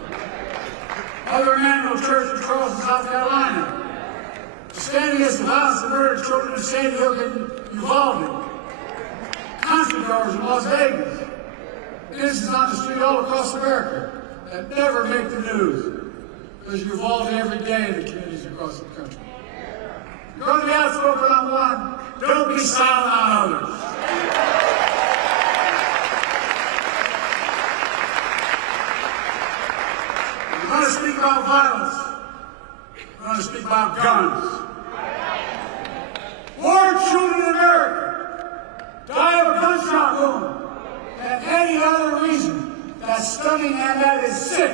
Mother Emanuel Church in Charleston, South Carolina. To stand against the violence and murder of children in Sandy Hook and Uvalde. Concert goers in Las Vegas. Innocents on the street all across America that never make the news. Because Uvalde every day in the communities across the country. You're going to be outspoken on one, don't be silent on others. You're going to speak about violence. You're going to speak about guns. More children in America die of a gunshot wound than any other reason. That's stunning and that is sick.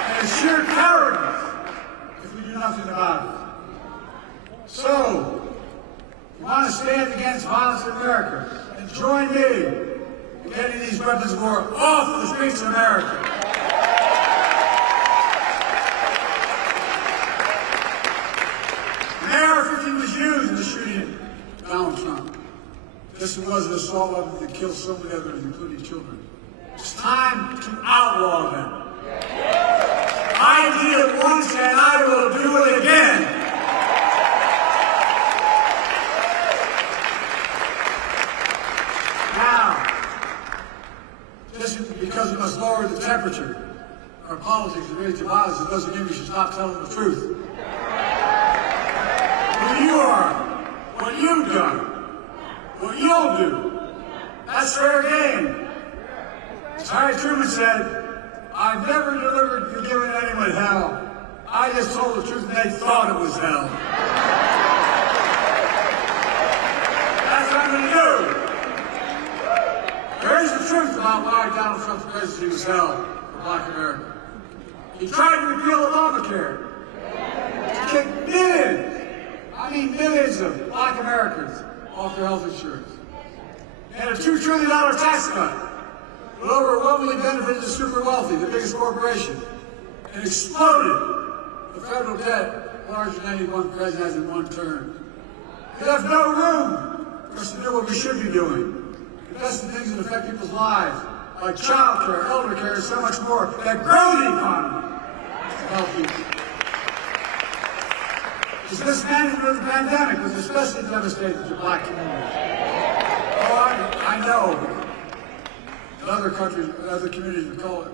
And it's sheer cowardice if we do nothing about it. So, you want to stand against violence in America and join me in getting these weapons of war off the streets of America. An AR-15 was used in the shooting of Donald Trump. This was an assault weapon that killed so many others, including children. It's time to outlaw them. I did it once and I will do it again. Now, just because we must lower the temperature, our politics and raise violence, it doesn't mean we should stop telling the truth. Who you are, what you've done, what you'll do, that's fair game. As Harry Truman said, I've never delivered or given anyone hell. I just told the truth and they thought it was hell. That's what I'm going to do. There is the truth about why Donald Trump's presidency was hell for Black America. He tried to repeal Obamacare. He kicked millions of Black Americans off their health insurance. And a $2 trillion tax cut will overwhelmingly benefit the super wealthy, the biggest corporation, and exploded the federal debt larger than any one president has in one term. He left no room for us to do what we should be doing. Invest in things that affect people's lives, like child care, elder care, and so much more, that grow the economy to help people. His mismanagement of the pandemic was especially devastating to Black communities. Oh, I know that other countries, other communities would call it.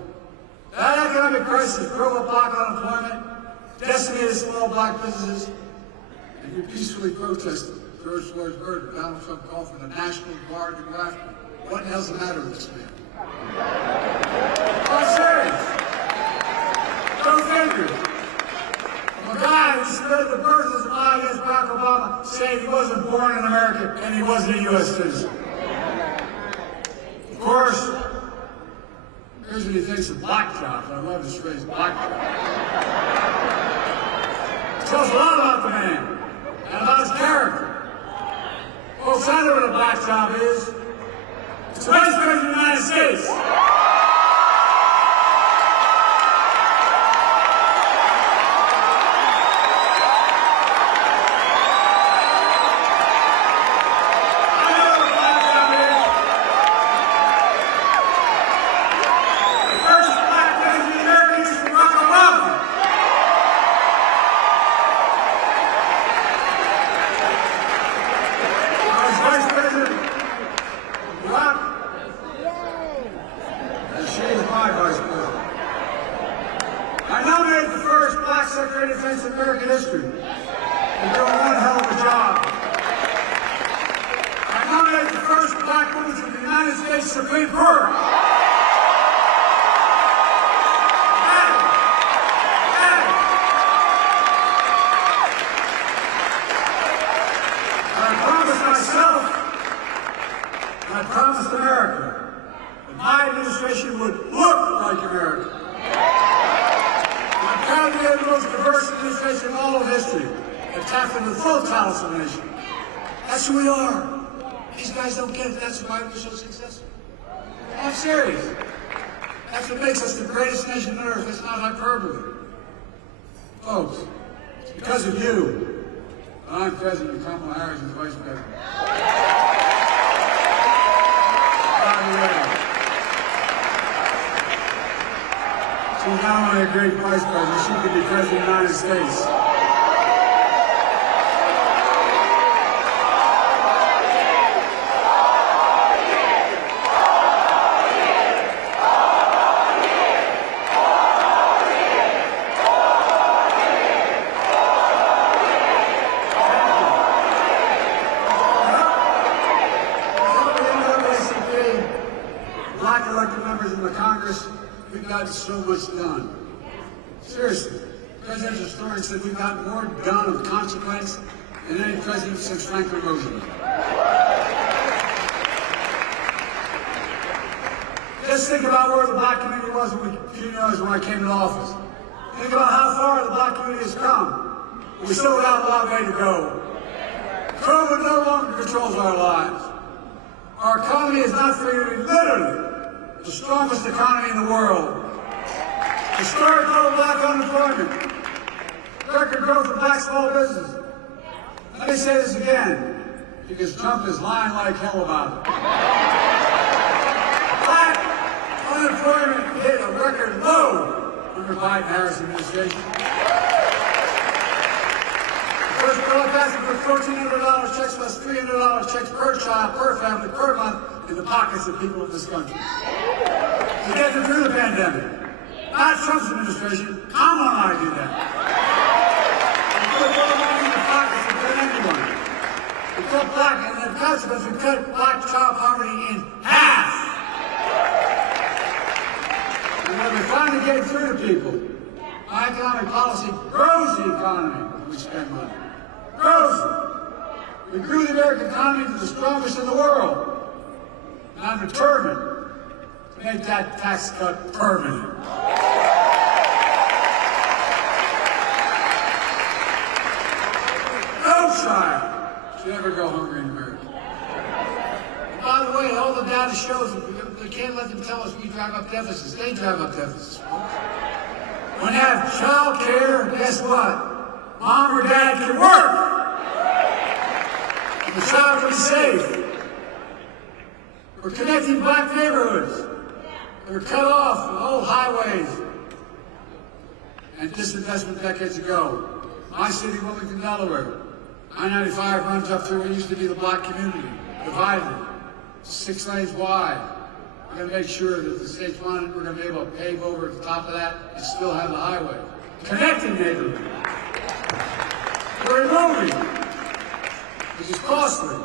That economic crisis drove up Black unemployment, decimated small Black businesses, and you peacefully protested George Floyd's murder. Donald Trump called for the National Guard to go after him. What the hell's the matter with this man? I'm serious. Go figure. A guy who spread the birth of his lie against Barack Obama, saying he wasn't born in America and he wasn't a U.S. citizen. Of course, here's what he thinks of black jobs. I love this phrase, black jobs. It tells a lot about the man and about his character. Folks, I know what a black job is. It's the Vice President of the United States. Secretary of Defense in American history. You're doing one hell of a job. I nominate the first black woman to the United States Supreme Court. I promised America that my administration would look like America. I'm proud to be the most diverse administration in all of history that tapped into the full talents of the nation. That's who we are. These guys don't get it. That's why we're so successful. I'm serious. That's what makes us the greatest nation on earth. It's not hyperbole. Folks, it's because of you that I'm President and Kamala Harris is Vice President. She's not only a great vice president, she could be president of the United States. Black elected members in the Congress, we've gotten so much done. Seriously, President's historian said we've gotten more done of consequence than any president since Franklin Roosevelt. Just think about where the black community was when I came into office. Think about how far the black community has come. We still got a long way to go. COVID no longer controls our lives. Our economy is not figuring literally the strongest economy in the world. Historic low black unemployment. Record growth of black small business. Let me say this again, because Trump is lying like hell about it. Black unemployment hit a record low under Biden-Harris administration. First bill passed for $1,400 checks plus $300 checks per child, per family, per month in the pockets of people of this country. To get them through the pandemic. Not Trump's administration. Kamala and I did that. We put more money in the pockets than anyone. We cut black, and the consequence, we cut black child poverty in half. And when we finally get through to people, my economic policy grows the economy when we spend money. Grows it. We grew the American economy to the strongest in the world. And I'm determined to make that tax cut permanent. No child should ever go hungry in America. And by the way, all the data shows that we can't let them tell us we drive up deficits. They drive up deficits. When you have child care, guess what? Mom or dad can work. And the child can be safe. We're connecting black neighborhoods that were cut off from old highways and disinvestment decades ago. My city, Wilmington, Delaware, I-95 runs up through what used to be the black community, divided, 6 lanes wide. We're going to make sure that the state's on it. We're going to be able to pave over at the top of that and still have the highway. Connecting neighborhoods. We're removing, which is costly,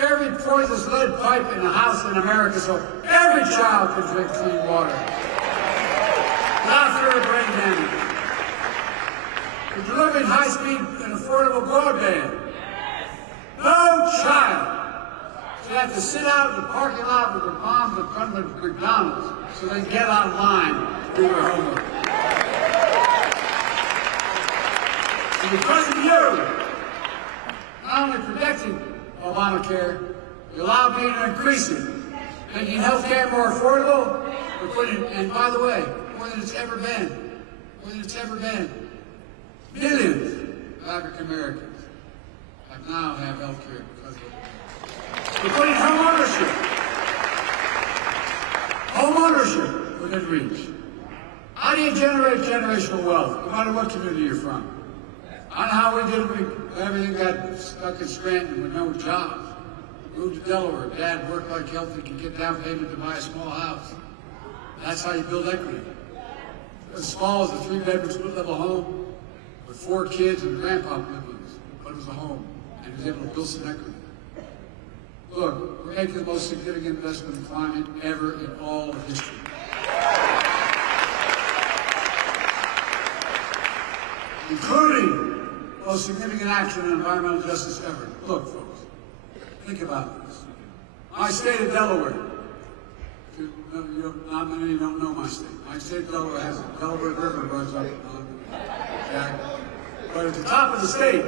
every poisonous lead pipe in a house in America so every child can drink clean water. Without fear of brain damage. We're delivering high-speed and affordable broadband. No child should have to sit out in the parking lot with their moms in front of McDonald's so they can get online to do their homework. And because of you, not only protecting Obamacare, we allow me to increase it, making health care more affordable. We're putting, and by the way, more than it's ever been, millions of African Americans have now have health care because of it. We're putting home ownership within reach. How do you generate generational wealth, no matter what community you're from? I don't know how we did it. Everything got stuck in Scranton with no jobs. Moved to Delaware. Dad worked like hell to get down payment to buy a small house. That's how you build equity. As small as a 3-bedroom split-level home, with 4 kids and a grandpa lived with us, but it was a home, and he was able to build some equity. Look, we're making the most significant investment in climate ever in all of history. Including the most significant action in environmental justice ever. Look, folks, think about this. My state of Delaware, not many of you don't know my state. My state of Delaware has a Delaware River runs up Jack. But at the top of the state,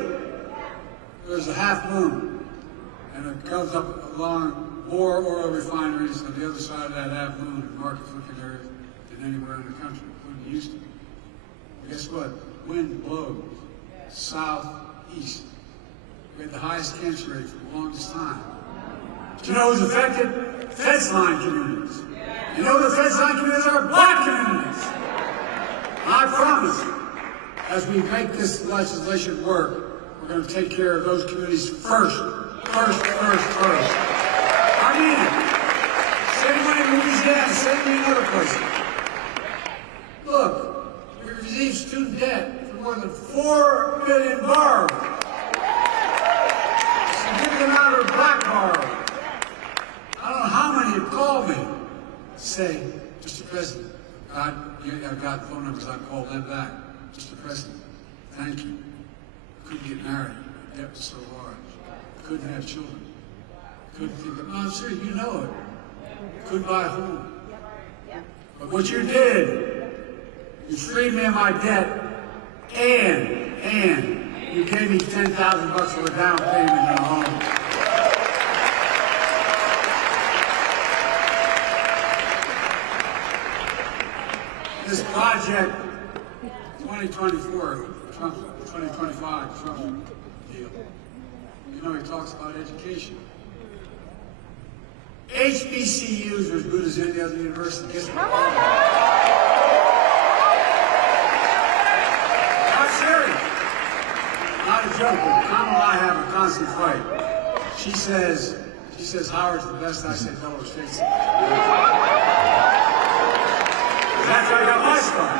there's a half moon, and it comes up along more oil refineries on the other side of that half moon in market-looking areas than anywhere in the country, including Houston. Well, guess what? Wind blows southeast. We had the highest cancer rate for the longest time. Do you know who's affected? Fence line communities. You know the fence line communities are black communities. And I promise, as we make this legislation work, we're going to take care of those communities first. I mean it. Same way in Louisiana, same way in other places. Look, we received student debt for more than 4 billion borrowers. Significant amount of black borrowers. I don't know how many have called me to say, Mr. President, I've got phone numbers, I've called them back. Mr. President, thank you. Couldn't get married. My debt was so large. Couldn't have children. Couldn't think of, no, I'm sure you know it. Couldn't buy a home. But what you did, you freed me of my debt, and you gave me $10,000 for a down payment on a home. This project, 2024, Trump, 2025, Trump deal. You know, he talks about education. HBCUs are as good as any other university. Guess what? I'm serious. Not a joke, but Kamala and I have a constant fight. She says Howard's the best. I say Delaware State's the best. That's where I got my start.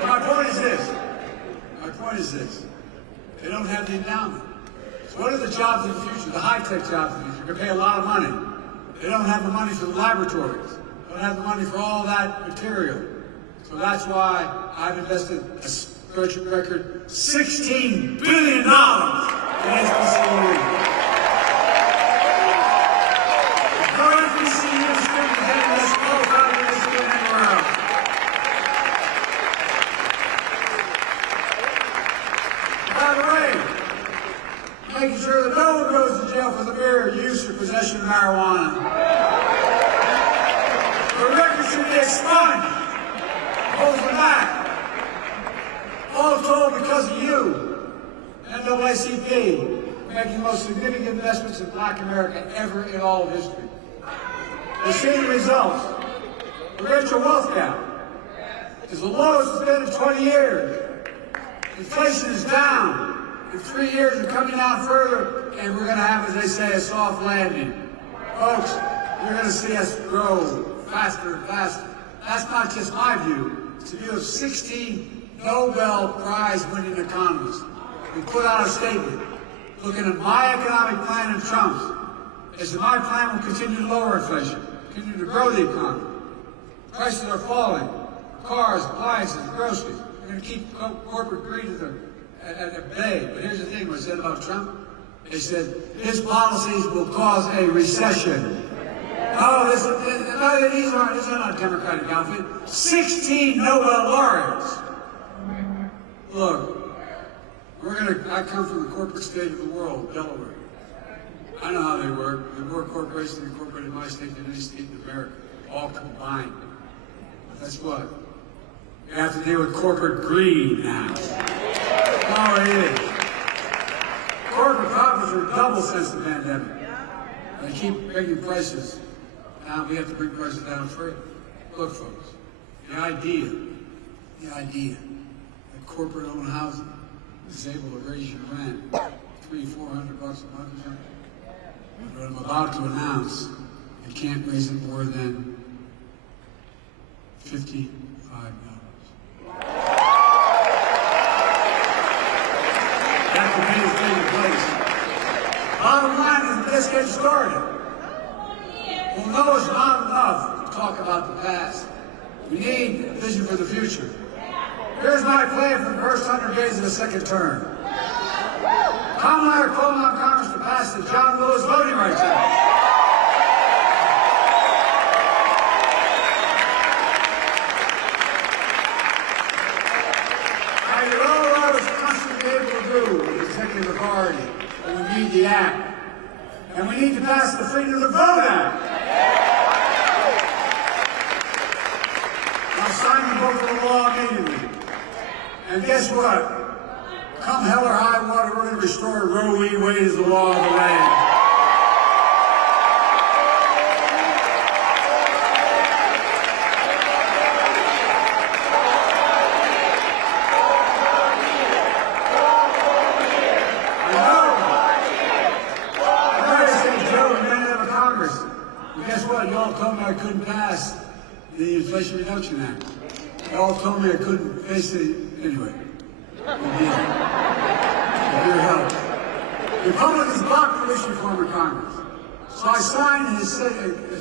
But my point is this. They don't have the endowment. So what are the jobs of the future? The high-tech jobs of the future. You're going to pay a lot of money. They don't have the money for the laboratories. They don't have the money for all that material. So that's why I've invested a record $16 billion in HBCU. No HBCU student is getting less qualified than this student anywhere else. By the way, making sure that no one goes to jail for the mere use or possession of marijuana. The record should be expunged. Hold them back. All told because of you, NAACP, making the most significant investments in Black America ever in all of history. We're seeing the results. The racial wealth gap is the lowest it's been in 20 years. Inflation is down. In 3 years, and coming down further, and we're going to have, as they say, a soft landing. Folks, you're going to see us grow faster and faster. That's not just my view. It's the view of 16 Nobel Prize-winning economists. We put out a statement looking at my economic plan and Trump's. As my plan will continue to lower inflation, continue to grow the economy. Prices are falling. Cars, appliances, groceries. We're going to keep corporate greed at bay. But here's the thing, what I said about Trump. They said, his policies will cause a recession. Oh, these are not a Democratic outfit. 16 Nobel laureates. Look, I come from the corporate state of the world, Delaware. I know how they work. There are more corporations incorporated in my state than any state in America, all combined. But that's what? You have to deal with corporate greed now. That's all it is. Corporate profits are double since the pandemic. They keep bringing prices down. We have to bring prices down further. Look, folks, the idea that corporate-owned housing is able to raise your rent $300-400 a month or something. But I'm about to announce you can't raise it more than $55. just getting started. Well, no, it's not enough to talk about the past. We need a vision for the future. Here's my plan for the first 100 days of the second term. Tom and I are calling on Congress to pass the John Lewis Voting Rights Act. I did all I was constantly able to do with the executive authority, but we need the act. And we need to pass the Freedom to Vote Act. I'll sign the book of the law immediately. And guess what? Come hell or high water, we're going to restore Roe v. Wade as the law of the land. Y'all told me I couldn't pass the Inflation Reduction Act. Y'all told me I couldn't face it anyway. With your help. Republicans blocked police reform in Congress. So I signed a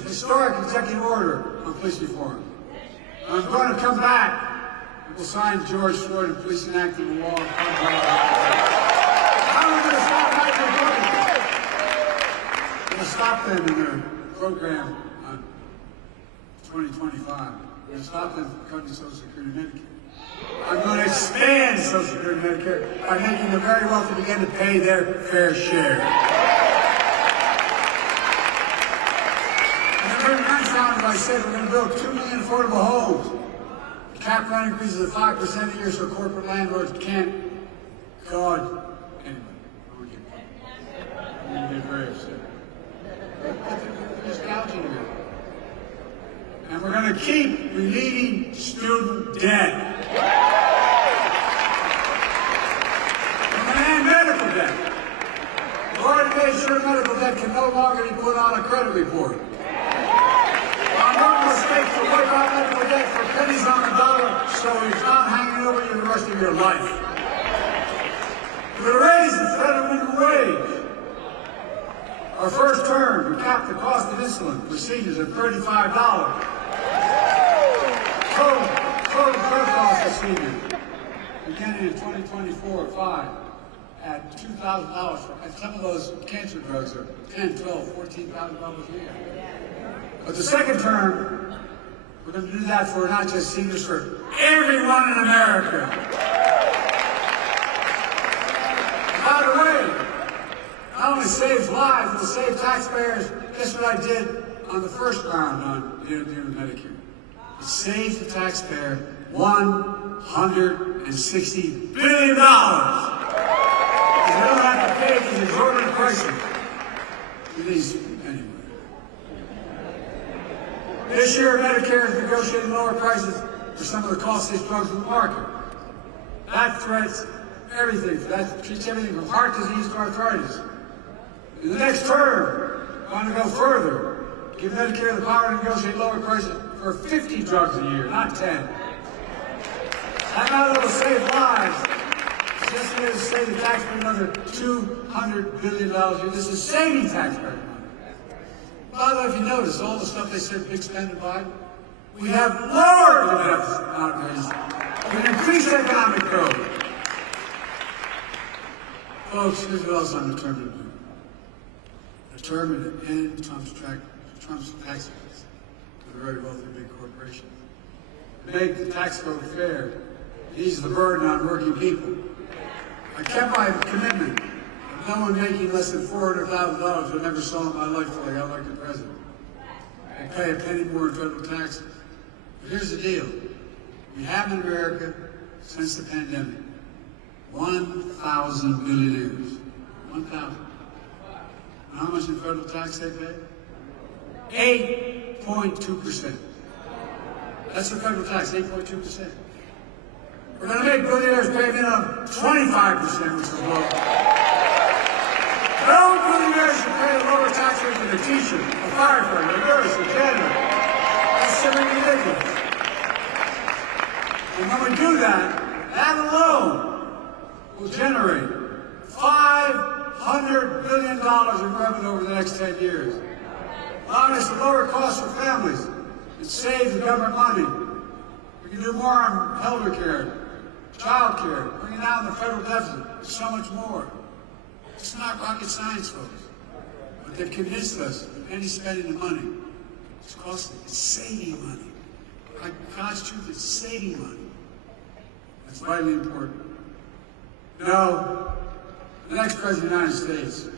historic executive order on police reform. I'm going to come back and we'll sign George Floyd and Police Enacting the Law. How are we going to stop that? We're going to stop them in their program. 2025. We're going to stop them from cutting Social Security and Medicare. I'm going to expand Social Security and Medicare by making the very wealthy begin to pay their fair share. And the very nice round, I said we're going to build 2 million affordable homes. Cap rent increases at 5% a year so corporate landlords can't. God. Anyway, I'm going to get very upset. They're just gouging me. And we're going to keep relieving student debt. We're going to end medical debt. We've already made sure medical debt can no longer be put on a credit report. Our normal mistake to wipe out medical debt for pennies on the dollar so it's not hanging over you the rest of your life. We're going to raise the federal minimum wage. Our first term, we capped the cost of insulin procedures at $35. Total drug costs for seniors, beginning in 2024, 5 at $2,000. And some of those cancer drugs are $10,000, $12,000, $14,000 a year. But the second term, we're going to do that for not just seniors, for everyone in America. By the way, not only saves lives, it will save taxpayers. Guess what I did on the first round on the Medicare? It saves the taxpayer $160 billion. Because they don't have to pay these exorbitant prices for these anyway. This year, Medicare is negotiating lower prices for some of the costliest drugs in the market. That threats everything. That treats everything from heart disease to arthritis. In the next term, I'm going to go further. Give Medicare the power to negotiate lower prices for 50 drugs a year, not 10. That not only will save lives, it's just going to save the taxpayer another $200 billion a year. This is saving taxpayer money. By the way, if you notice, all the stuff they said big spending by, we have lowered the deficit out of this. We've increased economic growth. Folks, here's what else I'm determined to do. Determined to end Trump's tax cuts to the very wealthy big corporations. Make the tax code fair. Ease the burden on working people. I kept my commitment. No one making less than $400,000 I never saw in my life till I got elected president. I pay a penny more in federal taxes. But here's the deal. We have in America, since the pandemic, 1,000 billionaires. 1,000. How much in federal tax they pay? 8.2%. That's the federal tax, 8.2%. We're going to make billionaires pay minimum 25%, which is low. No billionaires should pay a lower tax rate than a teacher, a firefighter, a nurse, a janitor. That's simply ridiculous. And when we do that, that alone will generate $5 $100 billion in revenue over the next 10 years, allowing us to lower costs for families and save the government money. We can do more on elder care, child care, bringing down the federal deficit, so much more. It's not rocket science, folks. But they've convinced us that any spending the money is costly. It's saving money. Like God's truth, it's saving money. That's vitally important. No, the next President of the United States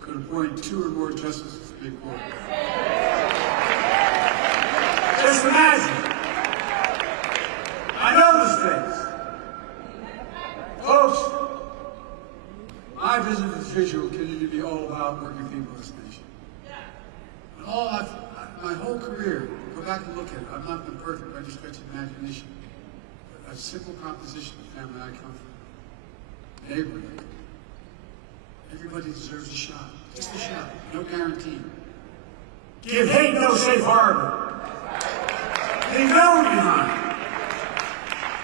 could appoint 2 or more justices to the Supreme Court. Just imagine. I know the states. Folks, my vision for the future will continue to be all about working people in this nation. And my whole career, go back and look at it. I've not been perfect by any stretch of imagination. But a simple proposition, the family I come from, neighborhood. Everybody deserves a shot. Just a shot. No guarantee. Give hate no safe harbor. Leave no one behind.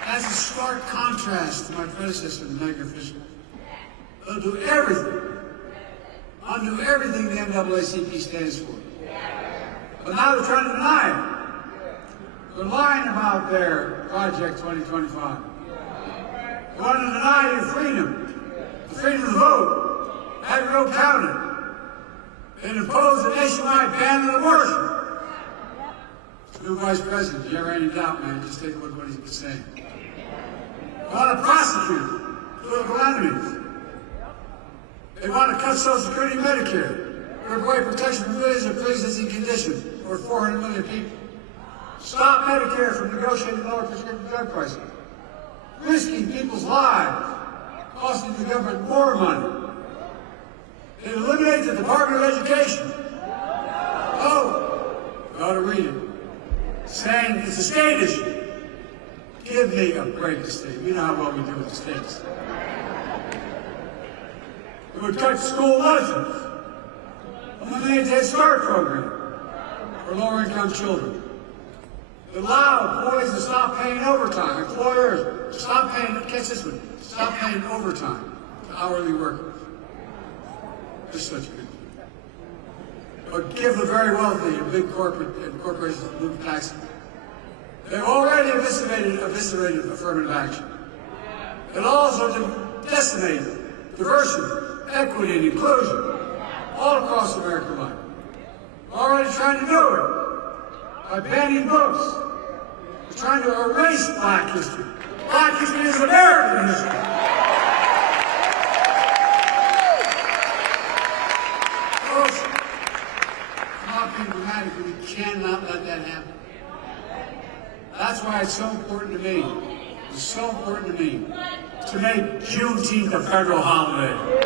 That's a stark contrast to my predecessor, the mega official. They'll do everything, undo everything the NAACP stands for. But now they're trying to deny it. They're lying about their Project 2025. They want to deny your freedom, the freedom to vote, have your vote counted, and impose a nationwide ban on abortion. New Vice President, if you ever any doubt, man, just take a look at what he's been saying. They want to prosecute political enemies. They want to cut Social Security and Medicare, rip away protection from millions of pre-existing conditions, over 400 million people. Stop Medicare from negotiating lower prescription drug prices, risking people's lives, costing the government more money. They eliminate the Department of Education. Oh, you ought to read it. Saying it's a state issue. Give me a break, the state. We know how well we do with the states. It would cut school lunches, eliminate the Head Start program for lower-income children. Allow employees to stop paying overtime, employers to stop paying, catch this one, stop paying overtime to hourly workers. Just such a good thing. But give the very wealthy and big corporations move taxes. They've already eviscerated affirmative action. It also decimated diversity, equity, and inclusion all across American life. We're already trying to do it by banning books. We're trying to erase Black history. Black history is American history. Folks, I'm not being dramatic, but we cannot let that happen. That's why it's so important to me. It's so important to me to make Juneteenth a federal holiday. We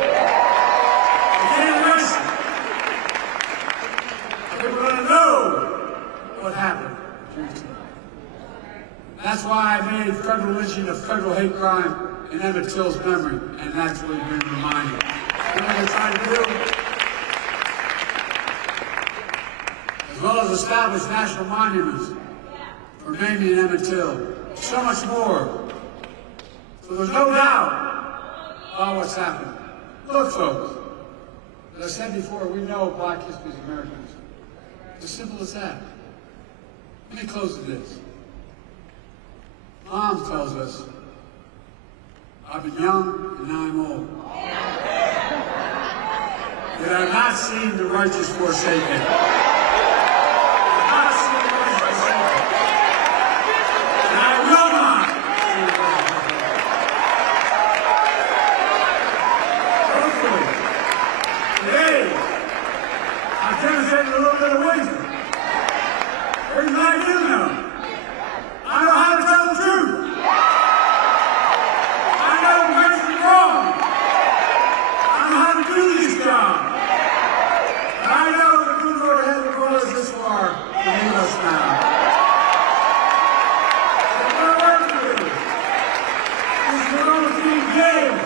can't erase it. People are going to know what happened at Juneteenth. That's why I made federal lynching a federal hate crime in Emmett Till's memory, and that's what we've been reminded. You know what they're trying to do? As well as establish national monuments for Mamie and Emmett Till. So much more. So there's no doubt about what's happened. Look, folks, as I said before, we know Black history is American history. It's as simple as that. Let me close with this. Mom tells us, I've been young and now I'm old. Yet I've not seen the righteous forsaken. Demonstrated a little bit of wisdom. Here's what I do know. I know how to tell the truth. I know what's wrong. I know how to do this job. And I know the good Lord has brought us this far to lead us now. So we're working with it. This is your own team game.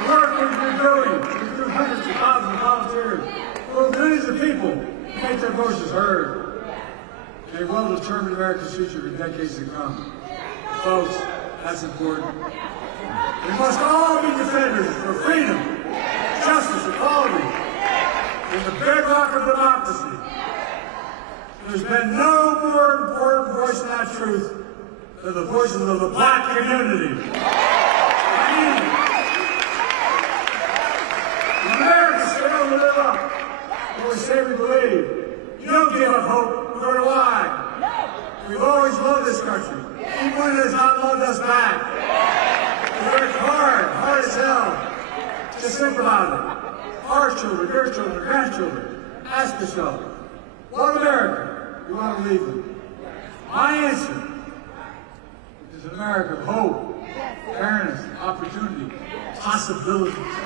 The work we're doing through hundreds of thousands of volunteers. Well, millions of people make their voices heard. They will determine America's future for decades to come. Folks, that's important. We must all be defenders for freedom, justice, equality, and the bedrock of democracy. There's been no more important voice in that truth than the voices of the black community. In America, say we live up what we say we believe. You don't give up hope, nor do I. We've always loved this country, even when it has not loved us back. We work hard as hell. Just think about it. Our children, your children, grandchildren. Ask yourself, what America do you want to leave them? My answer is America of hope, fairness, opportunity, possibilities.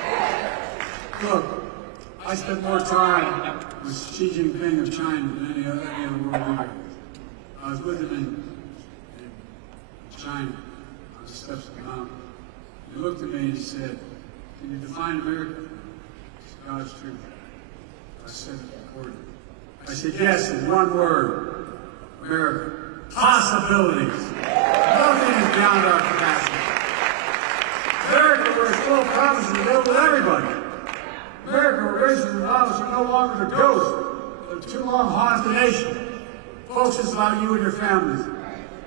Look, I spent more time with Xi Jinping of China than any other world leader. I was with him in China on the steps of the mountain. He looked at me and he said, "Can you define America?" I said, "God's truth." I said it recorded. I said, "Yes, in one word, America. Possibilities. Nothing is beyond our capacity. America, where it's full of promises available to everybody. America, where racism and violence are no longer the ghost that too long haunted the nation. Folks, it's about you and your families.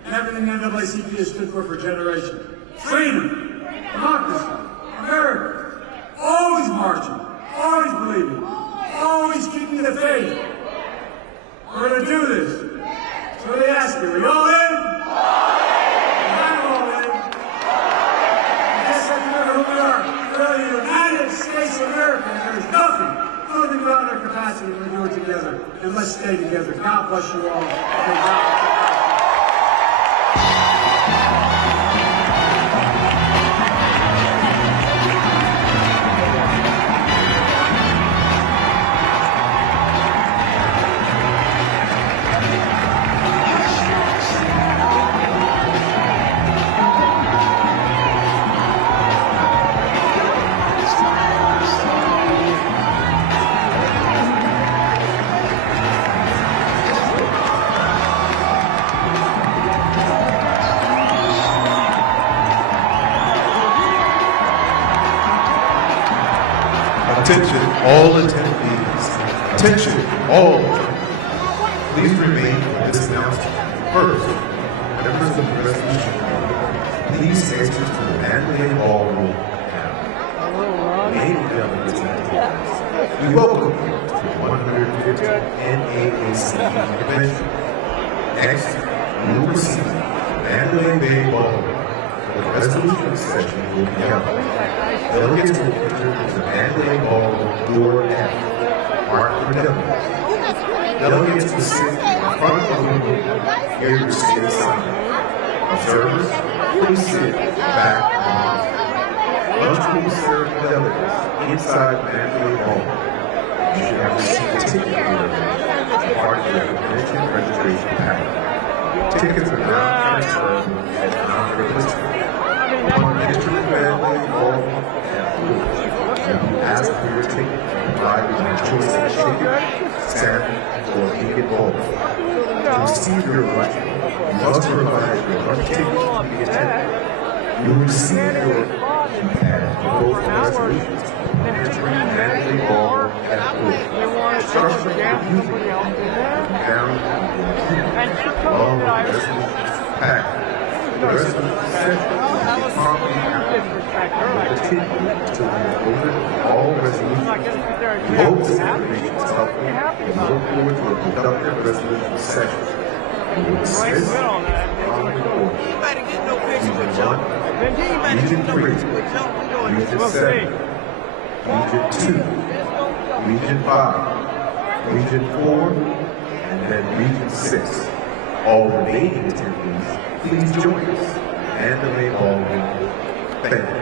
And everything the NAACP has stood for generations. Freedom, democracy, America. Always marching, always believing, always keeping the faith. We're going to do this. So they ask you, are you all in? I'm all in. Yes, I remember who we are. We're the United States of America. And there's nothing beyond our capacity when we do it together. And let's stay together. God bless you all. May God Attention, all attendees. Attention, all. Please remain for this announcement. First, members of the resolution, please exit to the Mandalay Ballroom now. Ladies and gentlemen, we welcome you to the 150th NAACP convention. Next, we will proceed to Mandalay Bay Ballroom, where the resolution session will be held. Delegates will enter into the Mandalay Ballroom door F, marked for delegates. Delegates will sit in front of the room, hear your state sign. Observers, please sit back on. Lunch will be served to delegates inside Mandalay Ballroom. You should have received a ticket for as part of your convention registration packet. Tickets are non-transferable and non-replaceable. Upon entering Mandalay Ballroom, ask for your ticket and provide with your choice of chicken, salmon, or vegan bowl. To receive your lunch, you must provide your lunch ticket to the attendant. You will receive your keypad for both resolutions entering Mandalay Ballroom at food. Instructions for using it down along with the resolution packet. The resolution session will be promptly continue until we have voted all resolutions. We hope this information is helpful and we look forward to a productive resolution session. We will dismiss on the board. Region 1, Region 3, Region 7, Region 2, Region 5, Region 4, and then Region 6. All remaining attendees, please join us and the Mandalay Ballroom. Thank you.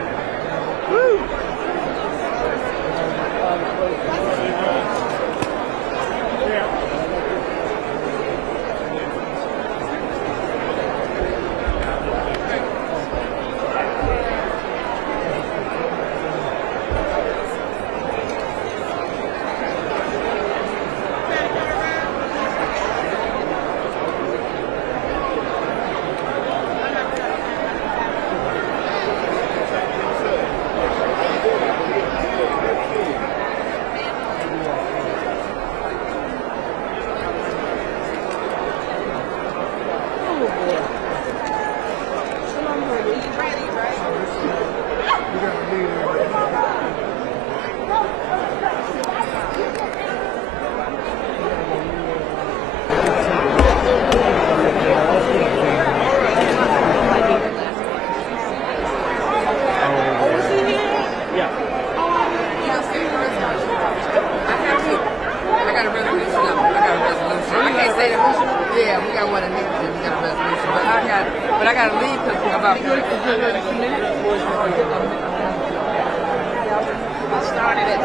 started at 2.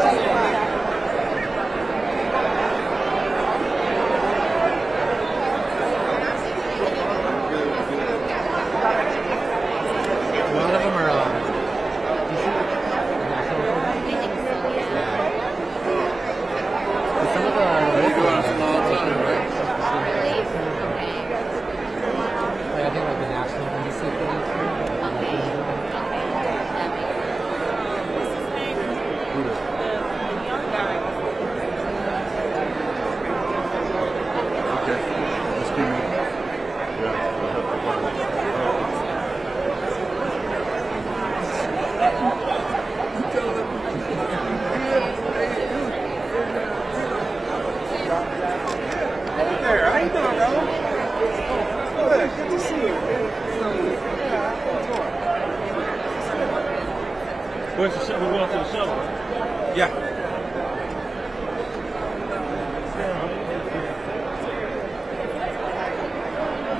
A lot of them are some of the local ones are all time, right? I think like the national NAACP. There, how you doing, bro? Good, good to see you. Where's the shovel? We're going to the shovel. Yeah.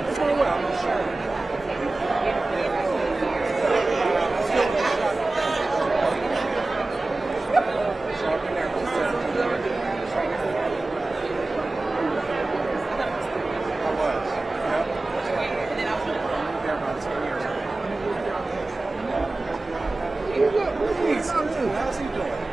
It's going well, I'm sure. How's he doing?